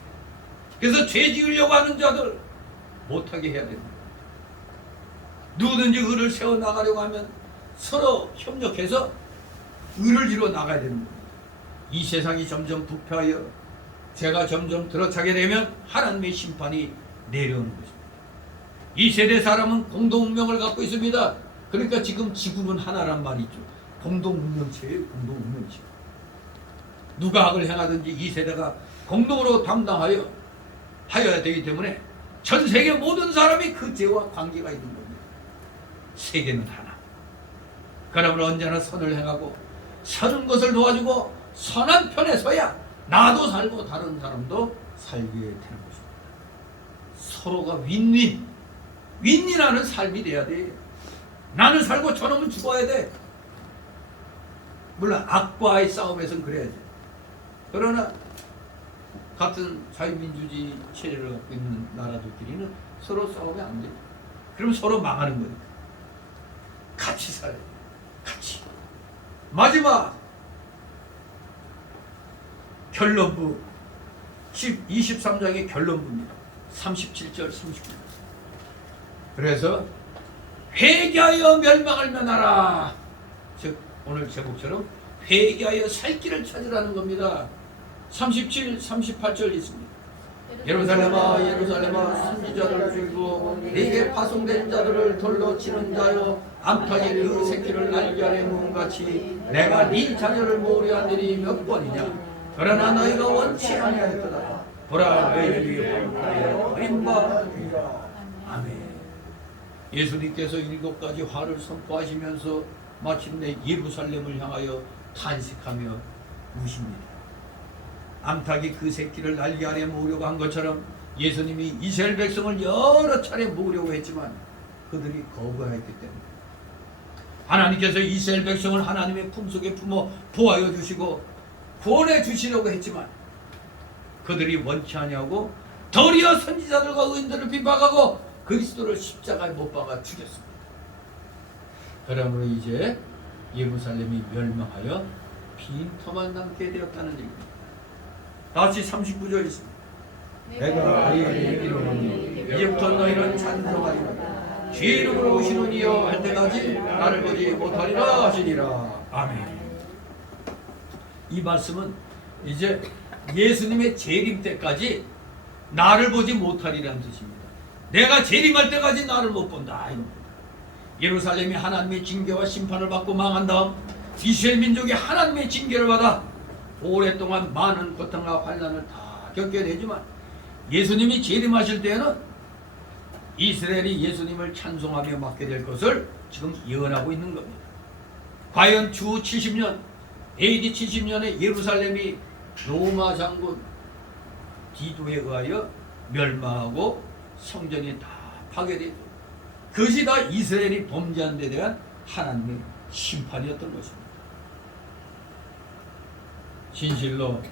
그래서 죄 지으려고 하는 자들 못하게 해야 됩니다. 누구든지 의를 세워나가려고 하면 서로 협력해서 의를 이루어 나가야 되는 겁니다. 이 세상이 점점 부패하여 죄가 점점 들어차게 되면 하나님의 심판이 내려오는 것입니다. 이 세대 사람은 공동운명을 갖고 있습니다. 그러니까 지금 지구는 하나란 말이죠. 공동운명체예요. 공동운명체. 누가 악을 행하든지 이 세대가 공동으로 담당하여 하여야 되기 때문에 전 세계 모든 사람이 그 죄와 관계가 있는 겁니다. 세계는 하나. 그러므로 언제나 선을 행하고 선한 것을 도와주고 선한 편에 서야 나도 살고 다른 사람도 살게 되는 것입니다. 서로가 윈윈하는 삶이 돼야 돼. 나는 살고 저놈은 죽어야 돼. 물론 악과의 싸움에서는 그래야지. 그러나 같은 자유민주주의 체제를 갖고 있는 나라들끼리는 서로 싸우면 안 돼. 그럼 서로 망하는 거니까. 같이 살아야 돼. 같이. 마지막 결론부 23장의 결론부입니다. 37절 39절. 그래서 회개하여 멸망을 면하라. 즉 오늘 제목처럼 회개하여 살 길을 찾으라는 겁니다. 37, 38절 있습니다. 예루살렘아 예루살렘아 선지자를 죽이고 네게 파송된 자들을 돌로 치는 자여 암탉이 그 새끼를 날개 아래 모음같이 내가 네 자녀를 모으려 한 일이 몇 번이냐. 그러나 너희가 원치 아니하였도다. 보라 너희를 위해 범하여 버림바 되리라. 아멘. 예수님께서 7가지 화를 선포하시면서 마침내 예루살렘을 향하여 탄식하며 우십니다. 암탉이 그 새끼를 날개 아래 모으려고 한 것처럼 예수님이 이스라엘 백성을 여러 차례 모으려고 했지만 그들이 거부하였기 때문에 하나님께서 이스라엘 백성을 하나님의 품속에 품어 보호하여 주시고 구원해 주시려고 했지만 그들이 원치 아니하고 도리어 선지자들과 의인들을 비박하고 그리스도를 십자가에 못 박아 죽였습니다. 그러므로 이제 예루살렘이 멸망하여 빈터만 남게 되었다는 얘기입니다. 다시 39절 있습니다. 내가 너희에게 이르노니 이제부터 너희는 찬송하리라. 주의 이름으로 오시는 이여 할 때까지 나를 보지 못하리라 하시니라. 아멘. 이 말씀은 이제 예수님의 재림 때까지 나를 보지 못하리라는 뜻입니다. 내가 재림할 때까지 나를 못 본다. 예루살렘이 하나님의 징계와 심판을 받고 망한 다음 이스라엘 민족이 하나님의 징계를 받아 오랫동안 많은 고통과 환난을 다 겪게 되지만 예수님이 재림하실 때에는 이스라엘이 예수님을 찬송하며 맡게 될 것을 지금 예언하고 있는 겁니다. 과연 주 70년 AD 70년에 예루살렘이 로마 장군 디도에 의하여 멸망하고 성전이 다 파괴되죠. 그것이 다 이스라엘이 범죄한 데 대한 하나님의 심판이었던 것입니다. 진실로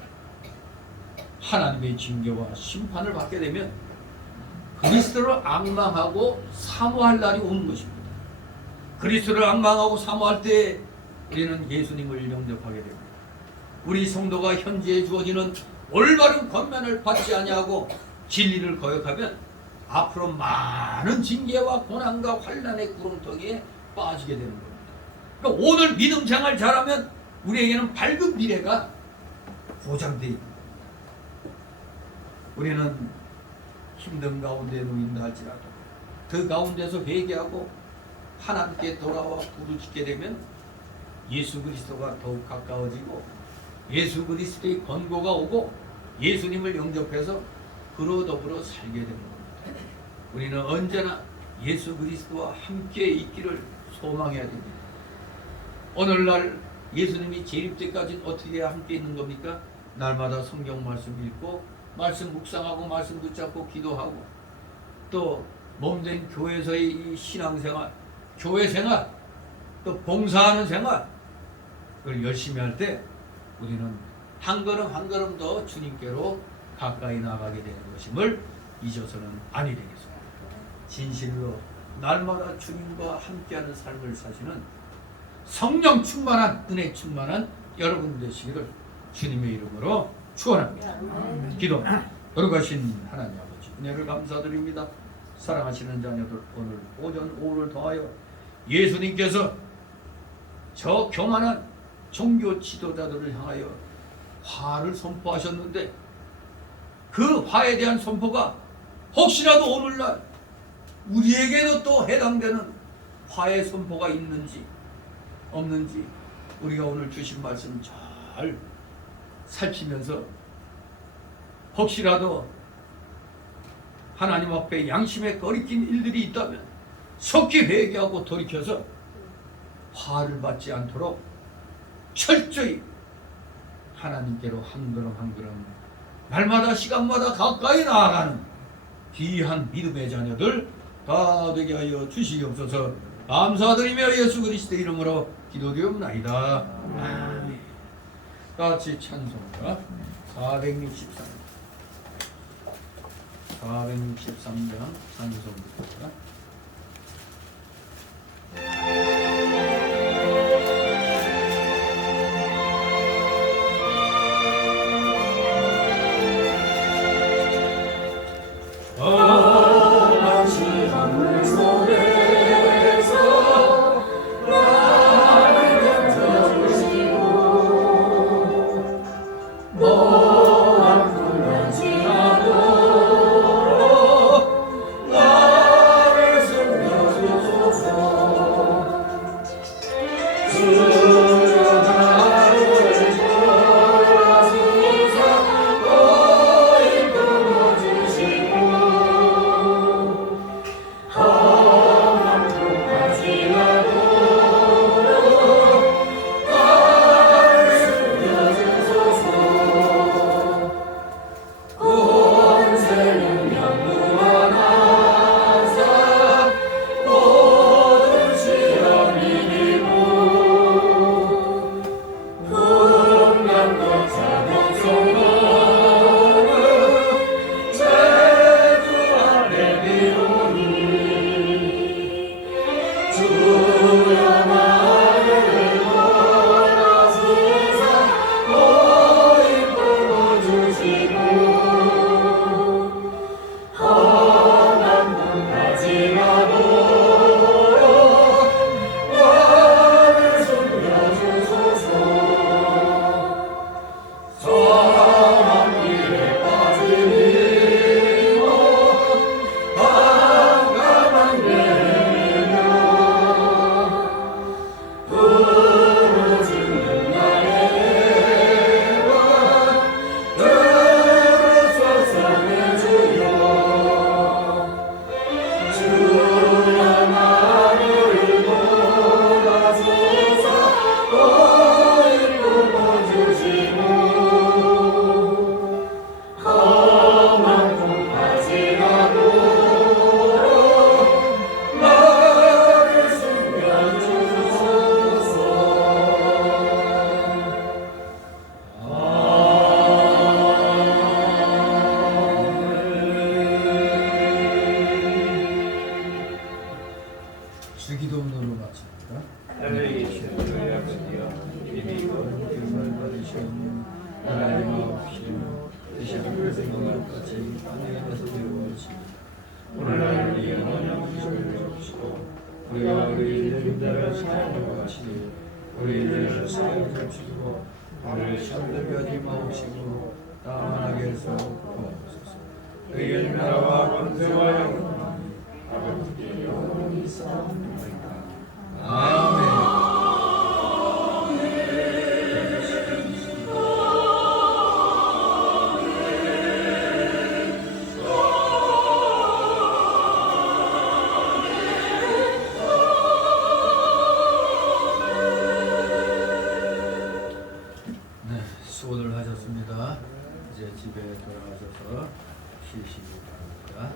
하나님의 징계와 심판을 받게 되면 그리스도를 앙망하고 사모할 날이 오는 것입니다. 그리스도를 앙망하고 사모할 때 우리는 예수님을 영접하게 됩니다. 우리 성도가 현재에 주어지는 올바른 권면을 받지 아니하고 진리를 거역하면 앞으로 많은 징계와 고난과 환난의 구렁텅이에 빠지게 되는 겁니다. 그러니까 오늘 믿음 생활 잘하면 우리에게는 밝은 미래가 보장되어 있는 겁니다. 우리는 힘든 가운데 놓인다 할지라도 그 가운데서 회개하고 하나님께 돌아와 부르짖게 되면 예수 그리스도가 더욱 가까워지고 예수 그리스도의 권고가 오고 예수님을 영접해서 그로 더불어 살게 되는 겁니다. 우리는 언제나 예수 그리스도와 함께 있기를 소망해야 됩니다. 오늘날 예수님이 재림 때까지는 어떻게 함께 있는 겁니까? 날마다 성경 말씀 읽고 말씀 묵상하고 말씀 붙잡고 기도하고 또 몸된 교회에서의 이 신앙생활, 교회 생활, 또 봉사하는 생활 그걸 열심히 할 때 우리는 한 걸음 한 걸음 더 주님께로 가까이 나가게 되는 것임을 잊어서는 아니 되겠습니다. 진실로 날마다 주님과 함께하는 삶을 사시는 성령 충만한 은혜 충만한 여러분 되시기를 주님의 이름으로 축원합니다. 기도. 거룩하신 하나님 아버지 은혜를 감사드립니다. 사랑하시는 자녀들 오늘 오전 오후를 통하여 예수님께서 저 교만한 종교 지도자들을 향하여 화를 선포하셨는데 그 화에 대한 선포가 혹시라도 오늘날 우리에게도 또 해당되는 화의 선포가 있는지 없는지 우리가 오늘 주신 말씀 잘 살피면서 혹시라도 하나님 앞에 양심에 거리낀 일들이 있다면 속히 회개하고 돌이켜서 화를 받지 않도록 철저히 하나님께로 한 걸음 한 걸음 날마다 시간마다 가까이 나아가는 귀한 믿음의 자녀들 다 되게 하여 주시옵소서. 감사드리며 예수 그리스도의 이름으로 기도드리옵나이다. 아멘. 같이 찬송가 463장 찬송가 주기도문으로 마칩니다. 하늘에 계신 우리 아버지여 이름이 거룩함을 받으시오며 나라의 마옵시며 뜻이 하늘에서 이룬 것 같이 하늘에서 이루어지시오. 오늘날 우리의 원하는 것을 주옵시고 우리가 우리 죄인들을 사하는 것 같이 우리 죄를 사하여 주시고 우리를 시험들게 하지 마옵시고 다만 악에서 구하옵소서. 너희의 나라와 권세와 영광이 아버지께 영원히 있사옵나이다. 아멘. 네, 수고들 하셨습니다. 이제 집에 돌아가셔서 쉬시기 바랍니다.